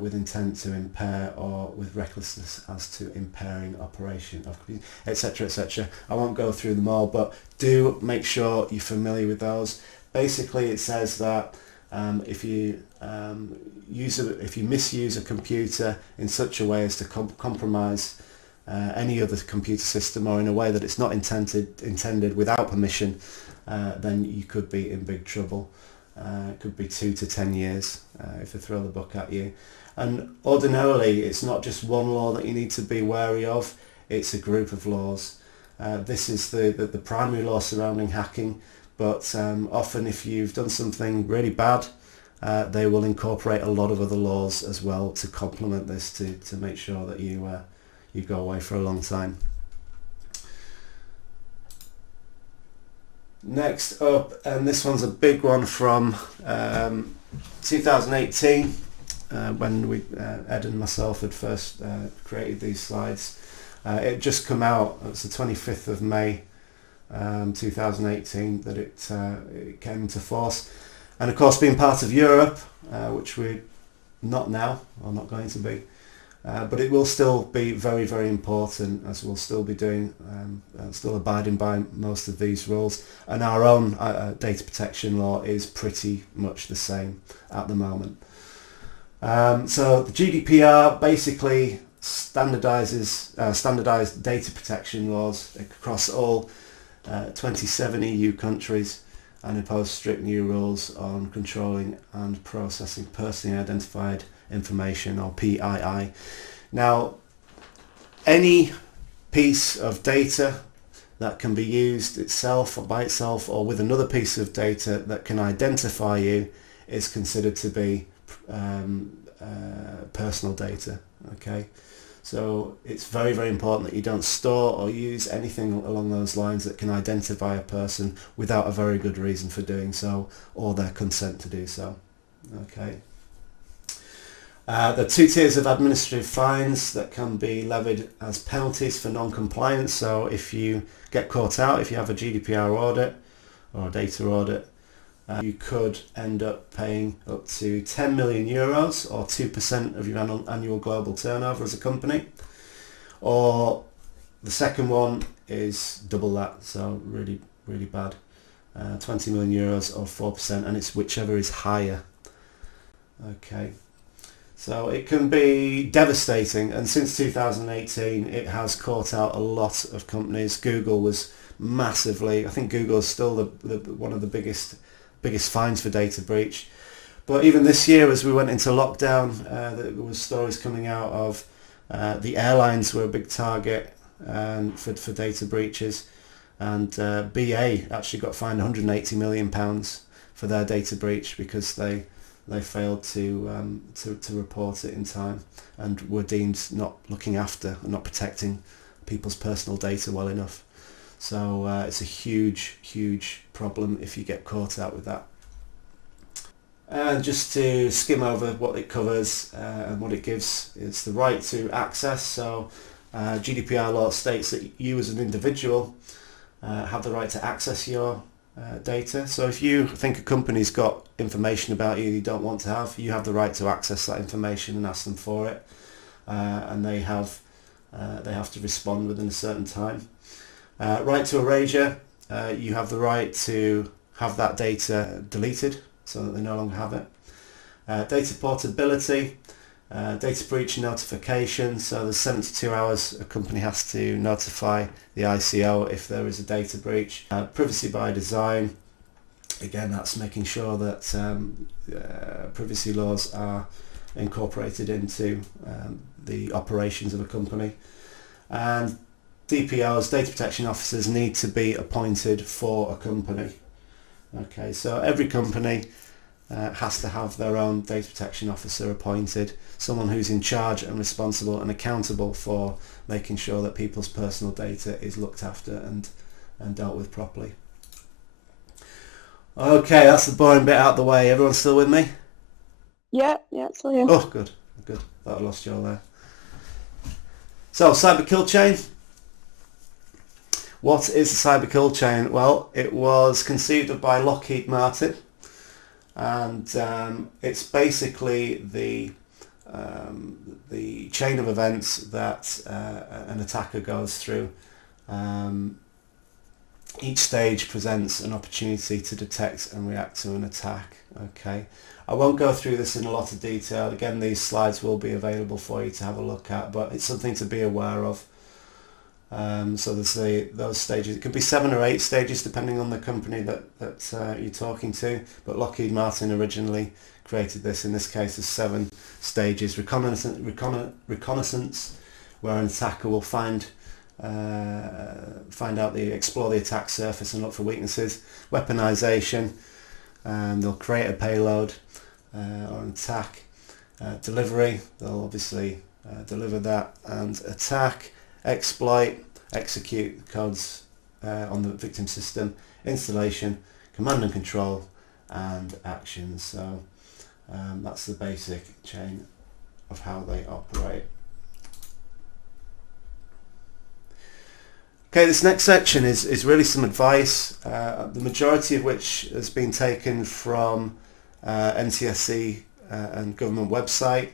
with intent to impair or with recklessness as to impairing operation of computer, etc., etc. I won't go through them all, but do make sure you're familiar with those. Basically, it says that if you misuse a computer in such a way as to compromise any other computer system, or in a way that it's not intended without permission, then you could be in big trouble. It could be 2 to 10 years if they throw the book at you. And ordinarily, it's not just one law that you need to be wary of, it's a group of laws. This is the primary law surrounding hacking, but often if you've done something really bad, they will incorporate a lot of other laws as well to complement this, to make sure that you go away for a long time. Next up, and this one's a big one from 2018, when Ed and myself had first created these slides. It just come out. It was the 25th of May 2018 that it came into force, and of course, being part of Europe, which we're not now, or not going to be, but it will still be very, very important, as we'll still be doing, still abiding by most of these rules, and our own data protection law is pretty much the same at the moment. So the GDPR basically standardised data protection laws across all 27 EU countries, and impose strict new rules on controlling and processing personally identified information, or PII. Now, any piece of data that can be used itself or by itself, or with another piece of data that can identify you, is considered to be personal data. Okay, so it's very, very important that you don't store or use anything along those lines that can identify a person without a very good reason for doing so, or their consent to do so. Okay. There are 2 tiers of administrative fines that can be levied as penalties for non-compliance. So if you get caught out, if you have a GDPR audit or a data audit, you could end up paying up to 10 million euros, or 2% of your annual global turnover as a company. Or the second one is double that, so really, really bad. 20 million euros or 4%, and it's whichever is higher. Okay. So it can be devastating, and since 2018 it has caught out a lot of companies. Google was massively, I think Google is still one of the biggest fines for data breach. But even this year, as we went into lockdown, there was stories coming out of the airlines were a big target for data breaches, and BA actually got fined £180 million for their data breach because they failed to report it in time and were deemed not looking after and not protecting people's personal data well enough. So it's a huge, huge problem if you get caught out with that. And just to skim over what it covers and what it gives, it's the right to access. So GDPR law states that you as an individual have the right to access your data. So if you think a company's got information about you don't want to have, you have the right to access that information and ask them for it, and they have to respond within a certain time. Right to erasure, you have the right to have that data deleted so that they no longer have it. Data portability, data breach notification, so there's 72 hours a company has to notify the ICO if there is a data breach. Privacy by design, again that's making sure that privacy laws are incorporated into the operations of a company. And DPOs, data protection officers, need to be appointed for a company. Okay, so every company has to have their own data protection officer appointed, someone who's in charge and responsible and accountable for making sure that people's personal data is looked after and dealt with properly. Okay, that's the boring bit out of the way. Everyone still with me? Yeah, still here. Oh, good. Thought I lost you all there. So, cyber kill chain. What is the cyber kill chain? Well, it was conceived by Lockheed Martin, and it's basically the chain of events that an attacker goes through. Each stage presents an opportunity to detect and react to an attack. Okay, I won't go through this in a lot of detail. Again, these slides will be available for you to have a look at, but it's something to be aware of. So there's those stages. It could be 7 or 8 stages depending on the company that you're talking to, but Lockheed Martin originally created this. In this case, there's 7 stages. Reconnaissance, where an attacker will explore the attack surface and look for weaknesses. Weaponization, they'll create a payload or an attack. Delivery, they'll obviously deliver that and attack. Exploit, execute codes on the victim system. Installation, command and control, and actions. So that's the basic chain of how they operate. Okay, this next section is really some advice, the majority of which has been taken from NTSC and government website.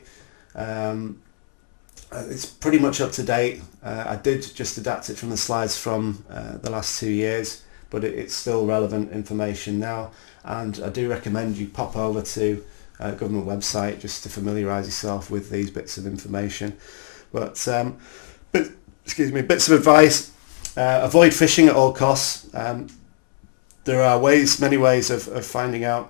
It's pretty much up to date. I did just adapt it from the slides from the last 2 years, but it's still relevant information now, and I do recommend you pop over to government website just to familiarise yourself with these bits of information. Bits of advice. Avoid phishing at all costs. There are many ways of finding out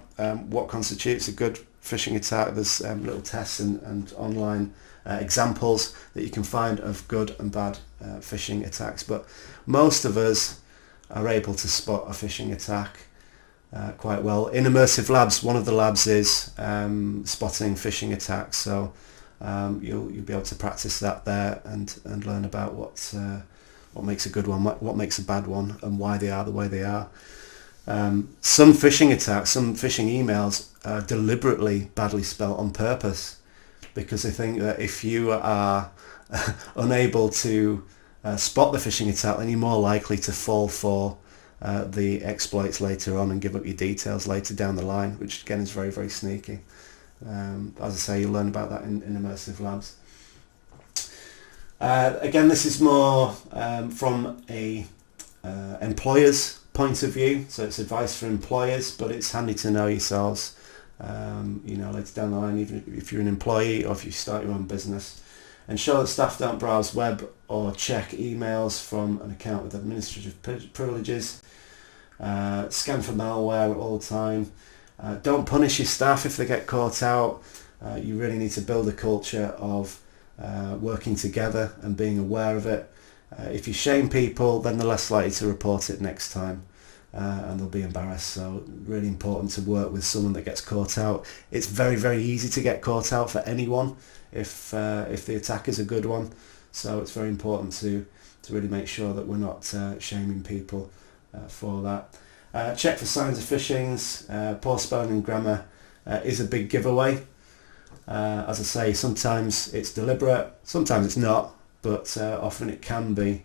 what constitutes a good phishing attack. There's little tests and online examples that you can find of good and bad phishing attacks, but most of us are able to spot a phishing attack quite well. In immersive labs, one of the labs is spotting phishing attacks, so you'll be able to practice that there and learn about what makes a good one, what makes a bad one, and why they are the way they are. Some phishing attacks, some phishing emails are deliberately badly spelt on purpose, because they think that if you are unable to spot the phishing attack, then you're more likely to fall for the exploits later on and give up your details later down the line, which again is very, very sneaky. As I say, you'll learn about that in immersive labs. Again, this is more from a employer's point of view, so it's advice for employers, but it's handy to know yourselves. Later down the line, even if you're an employee or if you start your own business. Ensure that staff don't browse web or check emails from an account with administrative privileges. Scan for malware all the time. Don't punish your staff if they get caught out. You really need to build a culture of working together and being aware of it. If you shame people, then they're less likely to report it next time. And they'll be embarrassed. So really important to work with someone that gets caught out. It's very, very easy to get caught out for anyone if the attack is a good one. So it's very important to really make sure that we're not shaming people for that. Check for signs of phishings. Poor spelling and grammar is a big giveaway. As I say, sometimes it's deliberate, sometimes it's not, but often it can be.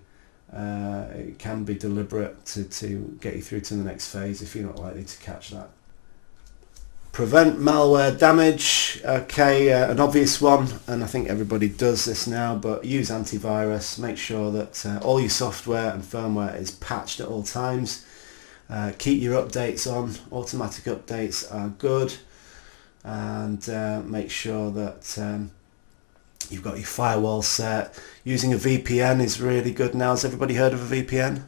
It can be deliberate to get you through to the next phase if you're not likely to catch that. Prevent malware damage. Okay, an obvious one, and I think everybody does this now, but use antivirus. Make sure that all your software and firmware is patched at all times. Keep your updates on. Automatic updates are good, and make sure that you've got your firewall set. Using a VPN is really good now. Has everybody heard of a VPN?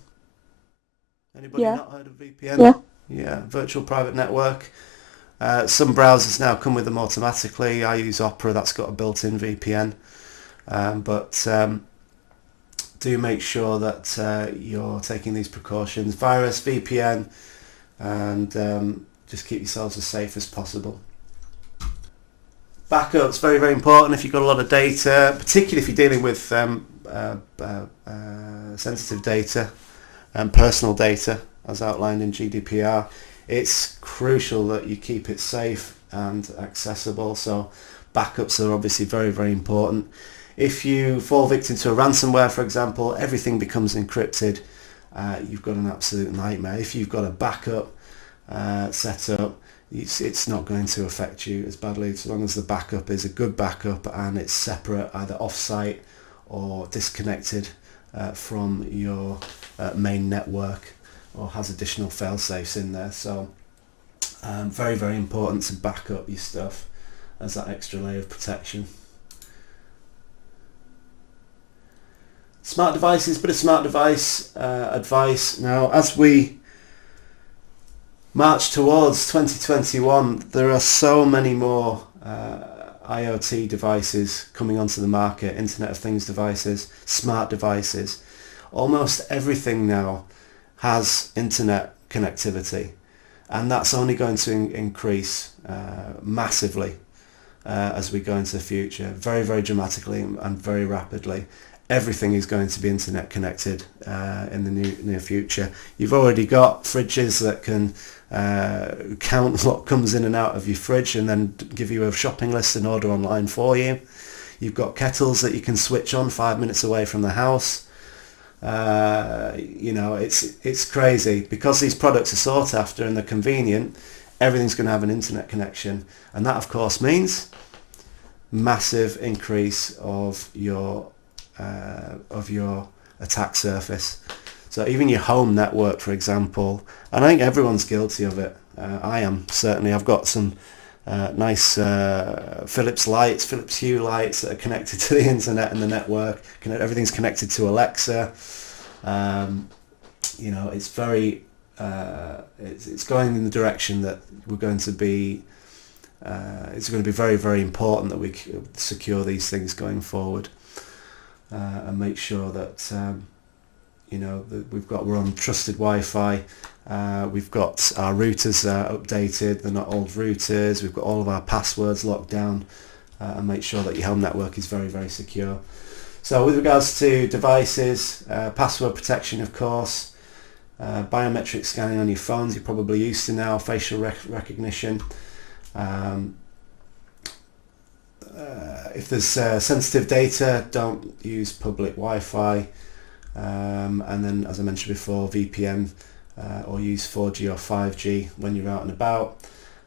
Anybody not heard of VPN? Yeah, virtual private network. Some browsers now come with them automatically. I use Opera, that's got a built-in VPN. But do make sure that you're taking these precautions. Virus, VPN, and just keep yourselves as safe as possible. Backups, very, very important if you've got a lot of data, particularly if you're dealing with sensitive data and personal data as outlined in GDPR. It's crucial that you keep it safe and accessible, so backups are obviously very, very important. If you fall victim to a ransomware, for example, everything becomes encrypted. You've got an absolute nightmare. If you've got a backup set up, it's not going to affect you as badly as long as the backup is a good backup and it's separate, either off-site or disconnected from your main network, or has additional fail-safes in there. So very, very important to back up your stuff as that extra layer of protection. Smart devices, bit of smart device advice. Now, as we march towards 2021, there are so many more IoT devices coming onto the market, Internet of Things devices, smart devices. Almost everything now has internet connectivity, and that's only going to increase massively as we go into the future, very, very dramatically and very rapidly. Everything is going to be internet connected in the near future. You've already got fridges that can count what comes in and out of your fridge and then give you a shopping list and order online for you. You've got kettles that you can switch on 5 minutes away from the house. It's crazy. Because these products are sought after and they're convenient, everything's going to have an internet connection, and that of course means massive increase of your attack surface. So even your home network, for example, and I think everyone's guilty of it. I am, certainly. I've got some nice Philips Hue lights that are connected to the internet and the network. Everything's connected to Alexa. It's very it's going in the direction that we're going to be. It's going to be very, very important that we secure these things going forward. And make sure that that we're on trusted Wi-Fi. We've got our routers updated; they're not old routers. We've got all of our passwords locked down, and make sure that your home network is very, very secure. So, with regards to devices, password protection, of course, biometric scanning on your phones. You're probably used to now, facial recognition. If there's sensitive data, don't use public Wi-Fi, and then, as I mentioned before, VPN, or use 4G or 5G when you're out and about.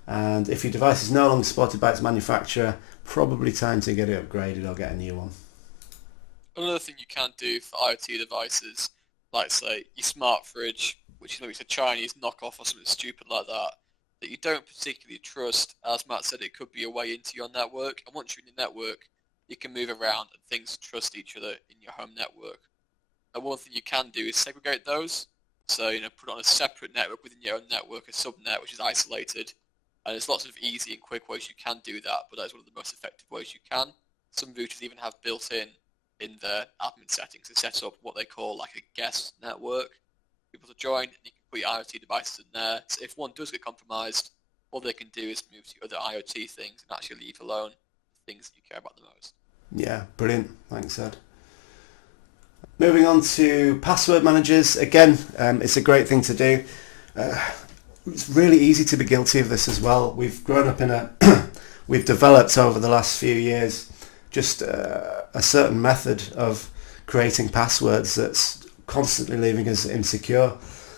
And if your device is no longer supported by its manufacturer, probably time to get it upgraded or get a new one. Another thing you can do for IoT devices, like say your smart fridge, which it's a Chinese knockoff or something stupid like that you don't particularly trust. As Matt said, it could be a way into your network, and once you're in your network, you can move around and things trust each other in your home network. And one thing you can do is segregate those. So, put on a separate network within your own network, a subnet which is isolated. And there's lots of easy and quick ways you can do that, but that's one of the most effective ways you can. Some routers even have built-in their admin settings to set up what they call like a guest network. People to join, and you can put your IoT devices in there. So if one does get compromised, all they can do is move to other IoT things and actually leave alone the things that you care about the most. Yeah, brilliant. Thanks, Ed. Moving on to password managers. Again, it's a great thing to do. It's really easy to be guilty of this as well. We've grown up we've developed over the last few years just a certain method of creating passwords that's constantly leaving us insecure.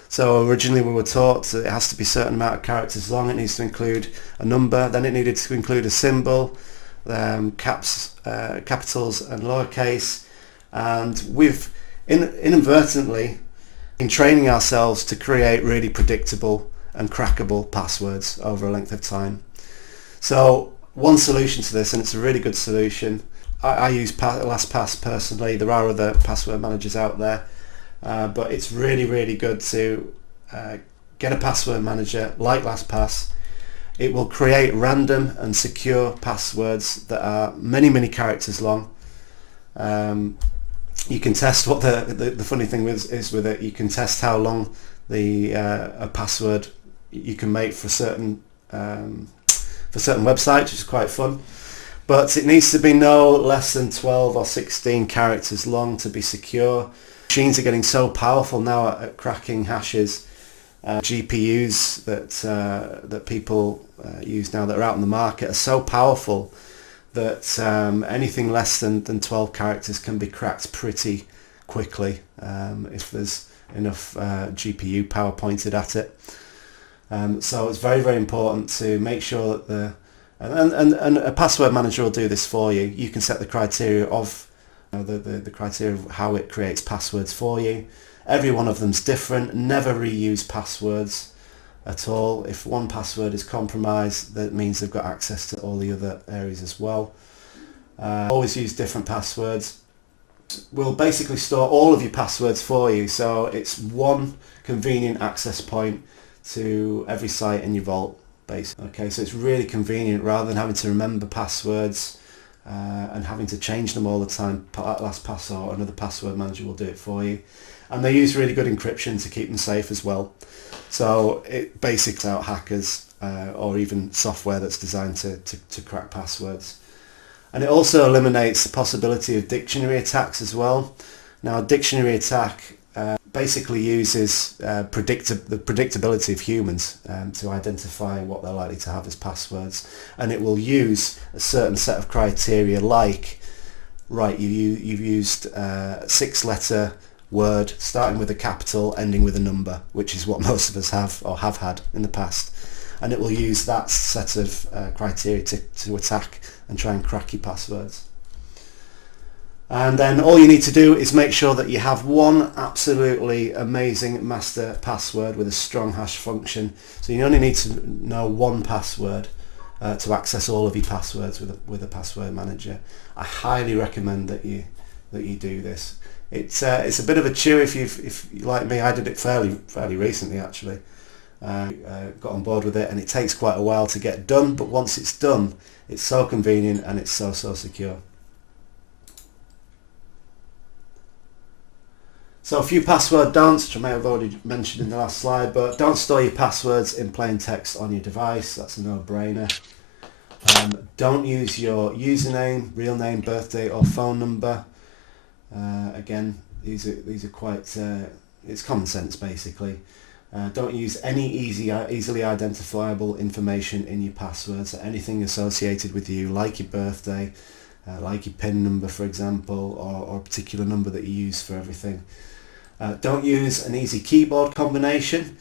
So originally we were taught that it has to be a certain amount of characters long, it needs to include a number, then it needed to include a symbol, capitals and lowercase, and we've inadvertently been training ourselves to create really predictable and crackable passwords over a length of time. So one solution to this, and it's a really good solution, I use LastPass personally. There are other password managers out there, but it's really, really good to get a password manager like LastPass. It will create random and secure passwords that are many, many characters long. You can test what the funny thing is with it. You can test how long a password you can make for certain websites, which is quite fun. but it needs to be no less than 12 or 16 characters long to be secure. Machines are getting so powerful now at cracking hashes. GPUs that people use now that are out in the market are so powerful that anything less than 12 characters can be cracked pretty quickly if there's enough GPU power pointed at it. So it's very, very important to make sure that and a password manager will do this for you. You can set the criteria of the criteria of how it creates passwords for you. Every one of them's different. Never reuse passwords at all. If one password is compromised, that means they've got access to all the other areas as well. Always use different passwords. We'll basically store all of your passwords for you, so it's one convenient access point to every site in your vault base. Okay, so it's really convenient rather than having to remember passwords and having to change them all the time. LastPass or another password manager will do it for you. And they use really good encryption to keep them safe as well. So it basically out hackers or even software that's designed to crack passwords. And it also eliminates the possibility of dictionary attacks as well. Now, a dictionary attack basically uses the predictability of humans to identify what they're likely to have as passwords. And it will use a certain set of criteria like, right, you've used a 6-letter word starting with a capital, ending with a number, which is what most of us have or have had in the past. And it will use that set of criteria to attack and try and crack your passwords. And then all you need to do is make sure that you have one absolutely amazing master password with a strong hash function. So you only need to know one password to access all of your passwords with a password manager. I highly recommend that you do this. It's a bit of a chew if you like me. I did it fairly recently actually. Got on board with it, and it takes quite a while to get done, but once it's done, it's so convenient and it's so secure. So a few password don'ts, which I may have already mentioned in the last slide, but don't store your passwords in plain text on your device. That's a no-brainer. Don't use your username, real name, birthday or phone number. Again, these are quite, it's common sense basically. Don't use any easily identifiable information in your passwords, anything associated with you, like your birthday, like your PIN number for example, or a particular number that you use for everything. Don't use an easy keyboard combination.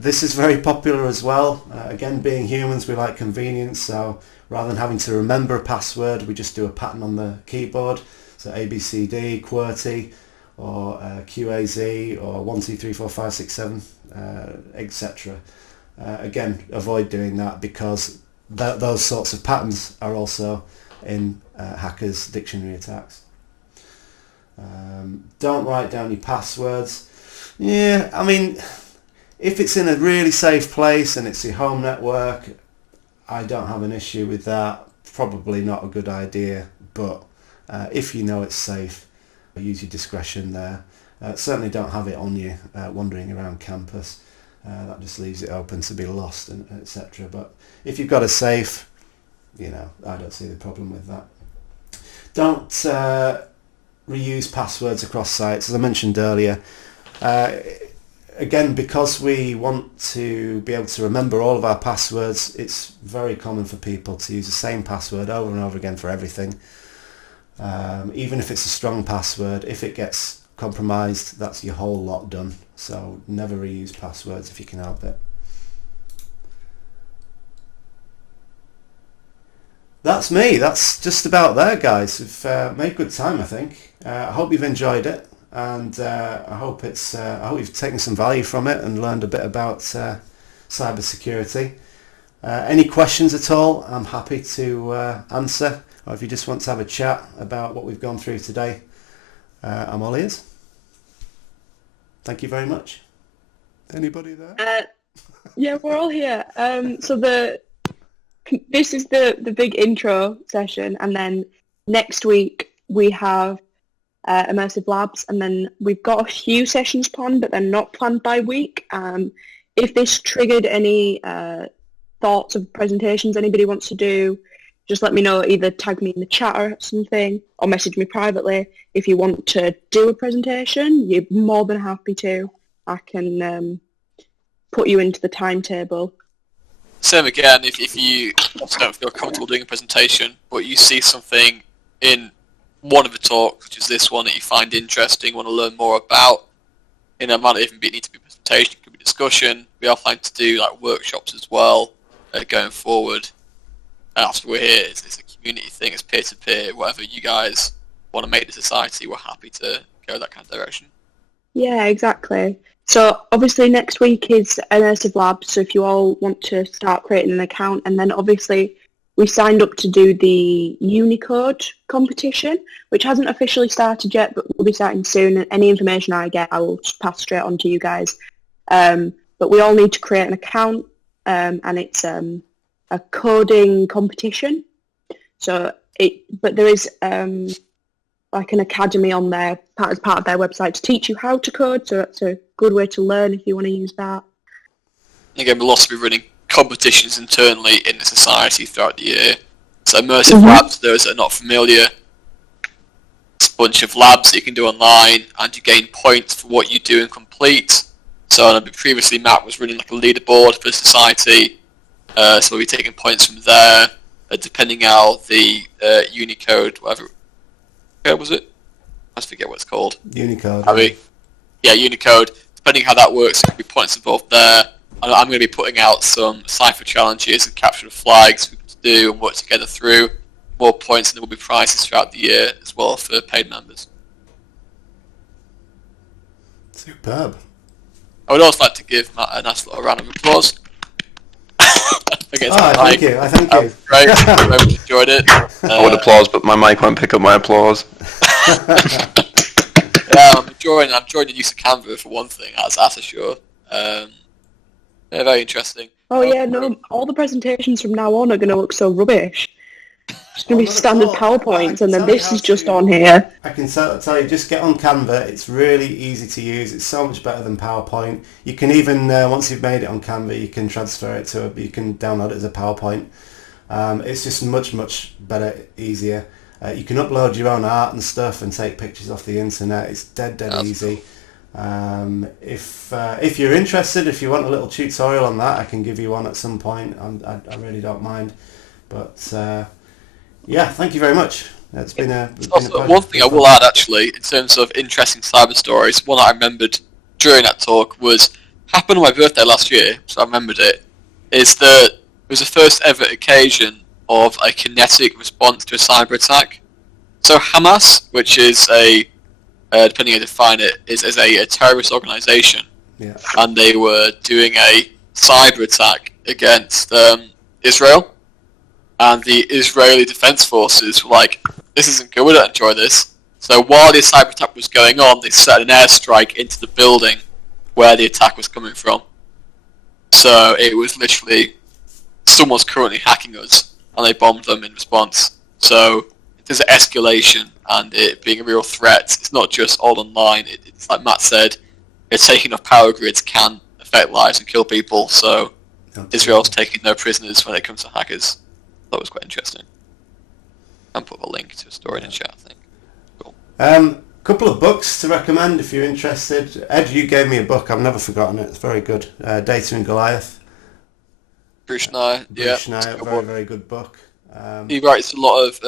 This is very popular as well. Again, being humans, we like convenience, so rather than having to remember a password, we just do a pattern on the keyboard. So ABCD, QWERTY, or QAZ, or 1, 2, 3, 4, 5, 6, 7, etc. Again, avoid doing that because those sorts of patterns are also in hackers' dictionary attacks. Don't write down your passwords. Yeah, I mean, if it's in a really safe place and it's your home network, I don't have an issue with that. Probably not a good idea, but if you know it's safe, use your discretion there. Certainly don't have it on you wandering around campus. That just leaves it open to be lost, and etc. But if you've got a safe, I don't see the problem with that. Don't reuse passwords across sites, as I mentioned earlier. Again, because we want to be able to remember all of our passwords, it's very common for people to use the same password over and over again for everything. Even if it's a strong password, if it gets compromised, that's your whole lot done. So never reuse passwords if you can help it. That's me. That's just about there, guys. We've made good time, I think. I hope you've enjoyed it, and I hope you've taken some value from it and learned a bit about cyber security. Any questions at all, I'm happy to answer. Or if you just want to have a chat about what we've gone through today, I'm all ears. Thank you very much. Anybody there? Yeah, we're all here. So this is the big intro session, and then next week we have immersive labs, and then we've got a few sessions planned, but they're not planned by week. If this triggered any thoughts of presentations anybody wants to do, just let me know, either tag me in the chat or something, or message me privately. If you want to do a presentation, you're more than happy to. I can put you into the timetable. Same again, if you don't feel comfortable doing a presentation, but you see something in one of the talks, which is this one, that you find interesting, want to learn more about, it might even need to be a presentation, it could be discussion. We are planning to do like workshops as well going forward. After we're here, it's a community thing, it's peer-to-peer, whatever you guys want to make the society, we're happy to go that kind of direction. Yeah, exactly. So obviously next week is Immersive Labs, so if you all want to start creating an account, and then obviously we signed up to do the Unicode competition, which hasn't officially started yet, but will be starting soon. And any information I get, I will just pass straight on to you guys. But we all need to create an account, and it's a coding competition. But there is like an academy on there as part of their website to teach you how to code, so that's a good way to learn if you want to use that. Again, we'll also be running competitions internally in the society throughout the year. So Immersive Labs, those that are not familiar, it's a bunch of labs that you can do online, and you gain points for what you do and complete. So I know previously Matt was running like a leaderboard for the society, so we'll be taking points from there, depending how the Unicode, whatever was it? I forget what it's called. Unicode. Unicode. Depending how that works, there could be points involved there. I'm going to be putting out some cipher challenges and capture the flags for people to do and work together through. More points, and there will be prizes throughout the year as well for paid members. Superb. I would also like to give Matt a nice little round of applause. Thank you. Great. I very much enjoyed it. I would applause, but my mic won't pick up my applause. I'm enjoying the use of Canva for one thing. That's for sure. Very interesting. Oh yeah, no, all the presentations from now on are going to look so rubbish. It's going to be standard PowerPoints, and then this is just on here. I can tell you, just get on Canva. It's really easy to use. It's so much better than PowerPoint. You can even, once you've made it on Canva, you can transfer it to you can download it as a PowerPoint. It's just much better, easier. You can upload your own art and stuff and take pictures off the internet. It's dead easy. Cool. If you're interested, if you want a little tutorial on that, I can give you one at some point. I really don't mind. But yeah, thank you very much. It's been a pleasure. One thing I will add, actually, in terms of interesting cyber stories, one that I remembered during that talk happened on my birthday last year, so I remembered it, is that it was the first ever occasion of a kinetic response to a cyber attack. So Hamas, which is depending on how you define it, is a terrorist organisation, and they were doing a cyber attack against Israel. And the Israeli Defense Forces were like, this isn't good, we don't enjoy this. So while the cyber attack was going on, they set an airstrike into the building where the attack was coming from. So it was literally, someone's currently hacking us, and they bombed them in response. So there's an escalation, and it being a real threat. It's not just all online. It's like Matt said, taking off power grids can affect lives and kill people. So Israel's taking no prisoners when it comes to hackers. That was quite interesting. I'll put a link to a story in the chat, I think. Cool. Couple of books to recommend if you're interested. Ed, you gave me a book. I've never forgotten it. It's very good. Data and Goliath. Bruce Schneier, very good book. He writes a lot of,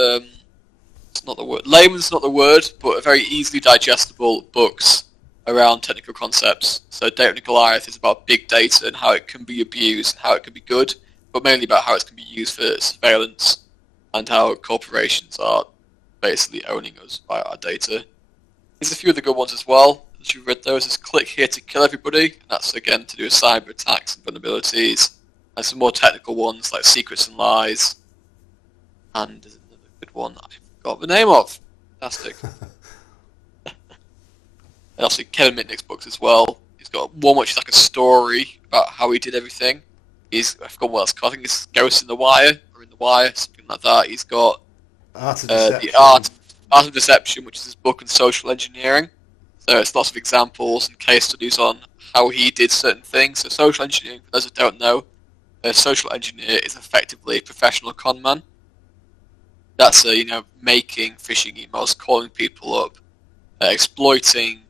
it's not the word, layman's not the word, but very easily digestible books around technical concepts. So Data and Goliath is about big data and how it can be abused and how it can be good, but mainly about how it can be used for surveillance and how corporations are basically owning us by our data. There's a few other good ones as well. As you've read those, is Click Here to Kill Everybody, and that's again to do with cyber attacks and vulnerabilities. And some more technical ones like Secrets and Lies. And there's another good one I forgot the name of. Fantastic. And also Kevin Mitnick's books as well. He's got one which is like a story about how he did everything. I forgot what it's called. I think it's Ghost in the Wire, or In the Wire, something like that. He's got The Art of Deception, which is his book on social engineering. So it's lots of examples and case studies on how he did certain things. So social engineering, for those who don't know, a social engineer is effectively a professional con man. That's making phishing emails, calling people up, exploiting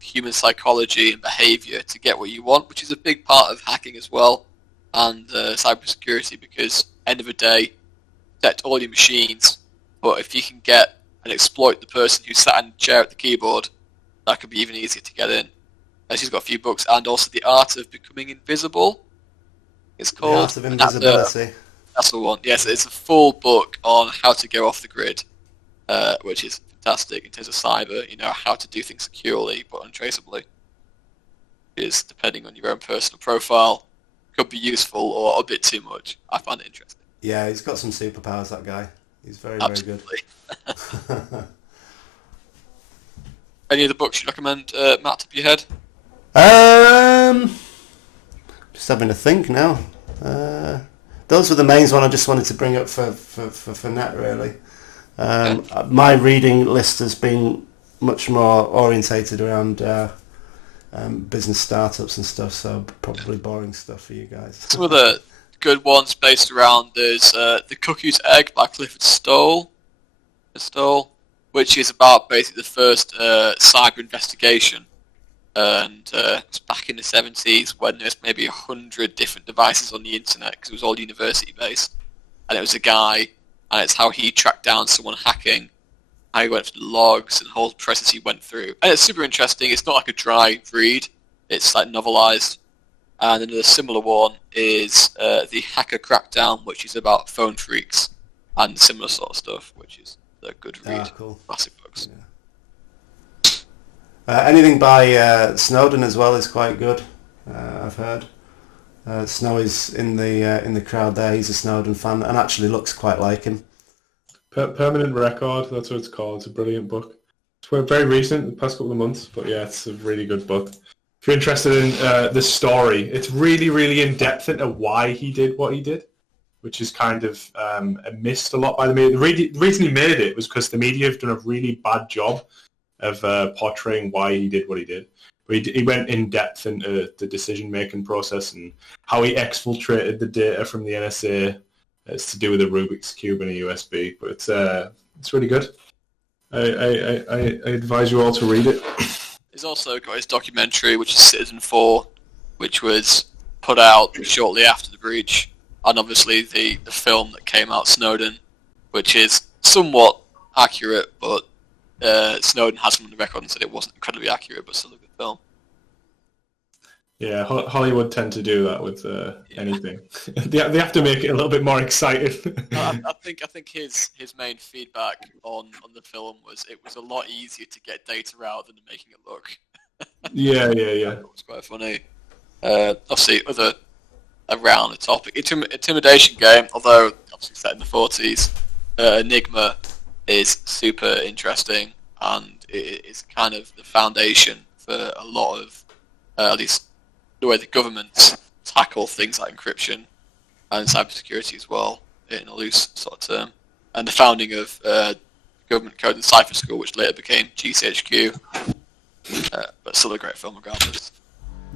human psychology and behaviour to get what you want, which is a big part of hacking as well, and cybersecurity, because end of the day, protect all your machines, but if you can get and exploit the person who sat in the chair at the keyboard, that could be even easier to get in. She's got a few books, and also The Art of Becoming Invisible, it's called. The Art of Invisibility. That's the one. Yes, it's a full book on how to go off the grid, which is fantastic in terms of cyber, how to do things securely but untraceably. Is, depending on your own personal profile, could be useful or a bit too much. I find it interesting. Yeah, he's got some superpowers, that guy. He's very, Absolutely. very good. Any other books you recommend, Matt, top of your head? Just having to think now. Those were the main ones I just wanted to bring up for Nat, really. My reading list has been much more orientated around business startups and stuff, so probably boring stuff for you guys. Some of the good ones based around is The Cuckoo's Egg by Clifford Stoll, which is about basically the first cyber investigation. And it's back in the 70s when there's maybe 100 different devices on the internet, because it was all university based, and it was a guy, and it's how he tracked down someone hacking, how he went through the logs and the whole process he went through, and it's super interesting. It's not like a dry read, it's like novelized. And another similar one is The Hacker Crackdown, which is about phone freaks and similar sort of stuff, which is a good read. Cool. Classic books. Yeah. Anything by Snowden as well is quite good. I've heard. Snow is in the crowd there. He's a Snowden fan and actually looks quite like him. Permanent Record, that's what it's called. It's a brilliant book. It's very recent, the past couple of months, but yeah, it's a really good book. If you're interested in the story, it's really, really in depth into why he did what he did, which is kind of missed a lot by the media. The reason he made it was because the media have done a really bad job of portraying why he did what he did. But he went in depth into the decision-making process and how he exfiltrated the data from the NSA. It's to do with a Rubik's Cube and a USB, but it's really good. I advise you all to read it. He's also got his documentary, which is Citizen 4, which was put out shortly after the breach, and obviously the film that came out, Snowden, which is somewhat accurate, but Snowden has some on the record and said it wasn't incredibly accurate, but still a good film. Yeah, Hollywood tend to do that with anything. They have to make it a little bit more exciting. I think his main feedback on the film was it was a lot easier to get data out than making it look. Yeah. It was quite funny. Obviously, other around the topic, intimidation game, although obviously set in the 40s, Enigma is super interesting, and it is kind of the foundation for a lot of, at least the way the governments tackle things like encryption and cybersecurity as well, in a loose sort of term. And the founding of Government Code and Cypher School, which later became GCHQ, but still a great film regardless.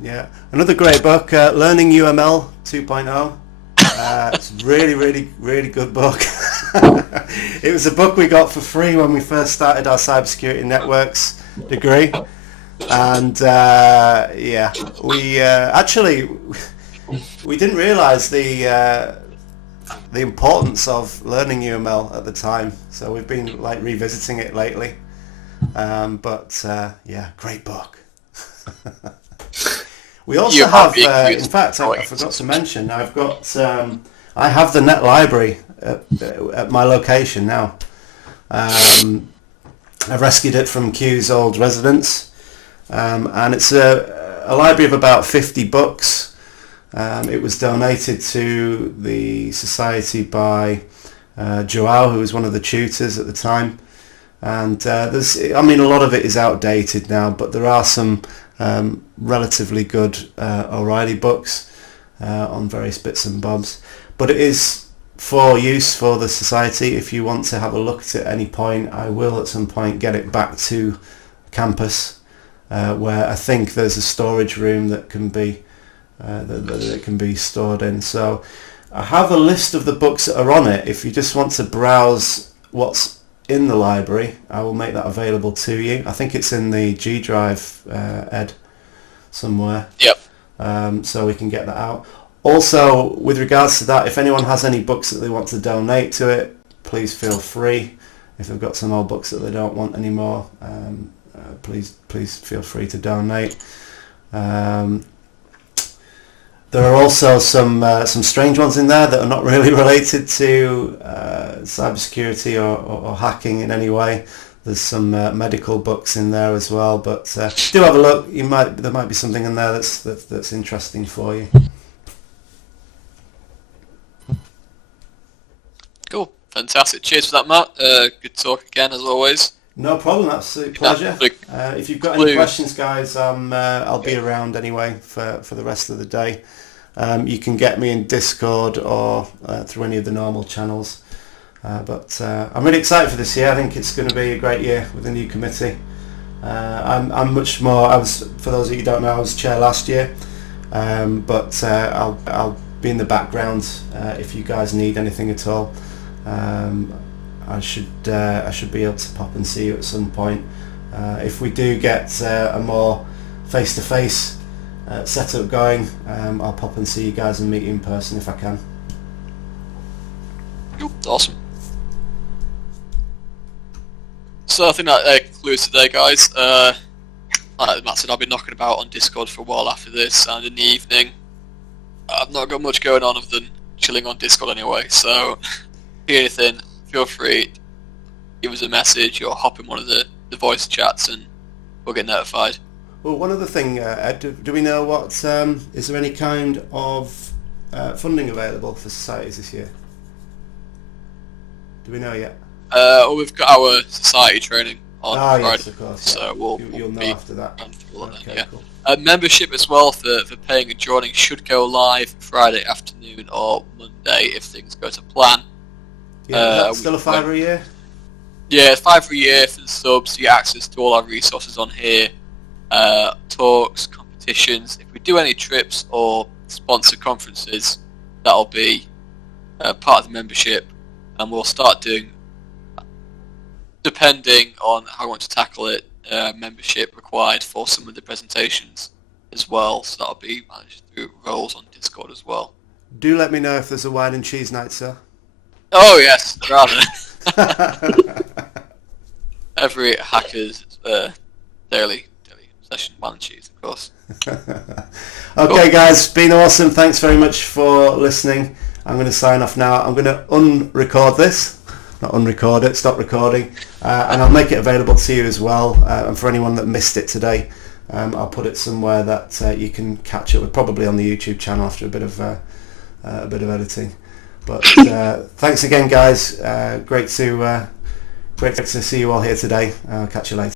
Yeah, another great book, Learning UML 2.0. It's really, really, really good book. It was a book we got for free when we first started our cybersecurity networks degree, and we didn't realise the importance of learning UML at the time. So we've been like revisiting it lately, but great book. We also have, in fact, I forgot to mention, I have the net library at my location now. I've rescued it from Q's old residence, and it's a library of about 50 books. It was donated to the society by Joao, who was one of the tutors at the time. And a lot of it is outdated now, but there are some relatively good O'Reilly books on various bits and bobs. But it is for use for the society. If you want to have a look at it at any point, I will at some point get it back to campus, where I think there's a storage room that can be that can be stored in. So I have a list of the books that are on it. If you just want to browse what's in the library, I will make that available to you. I think it's in the G Drive, Ed, somewhere. Yep. So we can get that out. Also, with regards to that, if anyone has any books that they want to donate to it, please feel free. If they've got some old books that they don't want anymore, please feel free to donate. There are also some strange ones in there that are not really related to cybersecurity or hacking in any way. There's some medical books in there as well, but do have a look. There might be something in there that's interesting for you. Cool. Fantastic. Cheers for that, Matt. Good talk again, as always. No problem. Absolute pleasure. If you've got any questions, guys, I'll be around anyway for the rest of the day. You can get me in Discord or through any of the normal channels. But I'm really excited for this year. I think it's going to be a great year with the new committee. I'm much more. For those of you who don't know, I was chair last year, but I'll be in the background if you guys need anything at all. I should be able to pop and see you at some point. If we do get a more face-to-face setup going, I'll pop and see you guys and meet you in person if I can. Cool. Awesome. So I think that concludes today, guys. Like Matt said, I'll be knocking about on Discord for a while after this, and in the evening I've not got much going on other than chilling on Discord anyway, so if you hear anything, feel free, give us a message or hop in one of the voice chats and we'll get notified. Well, one other thing, Ed, do we know what, is there any kind of funding available for societies this year? Do we know yet? Well, we've got our society training on Friday, yes, of course, yeah. So you'll know after that. Okay, yeah. Cool. Membership as well for paying and joining should go live Friday afternoon or Monday if things go to plan. Yeah, is that still a $5 a year? Yeah, $5 a year for the subs. You get access to all our resources on here, talks, competitions. If we do any trips or sponsor conferences, that'll be part of the membership, and we'll start doing, depending on how we want to tackle it, membership required for some of the presentations as well. So that'll be managed through roles on Discord as well. Do let me know if there's a wine and cheese night, sir. Oh yes, rather. Every hacker's daily session, wine and cheese, of course. Okay, guys, been awesome. Thanks very much for listening. I'm going to sign off now. I'm going to unrecord this. Not unrecord it, stop recording, and I'll make it available to you as well. And for anyone that missed it today, I'll put it somewhere that you can catch it with, probably on the YouTube channel after a bit of editing. But thanks again, guys. Great to see you all here today. I'll catch you later.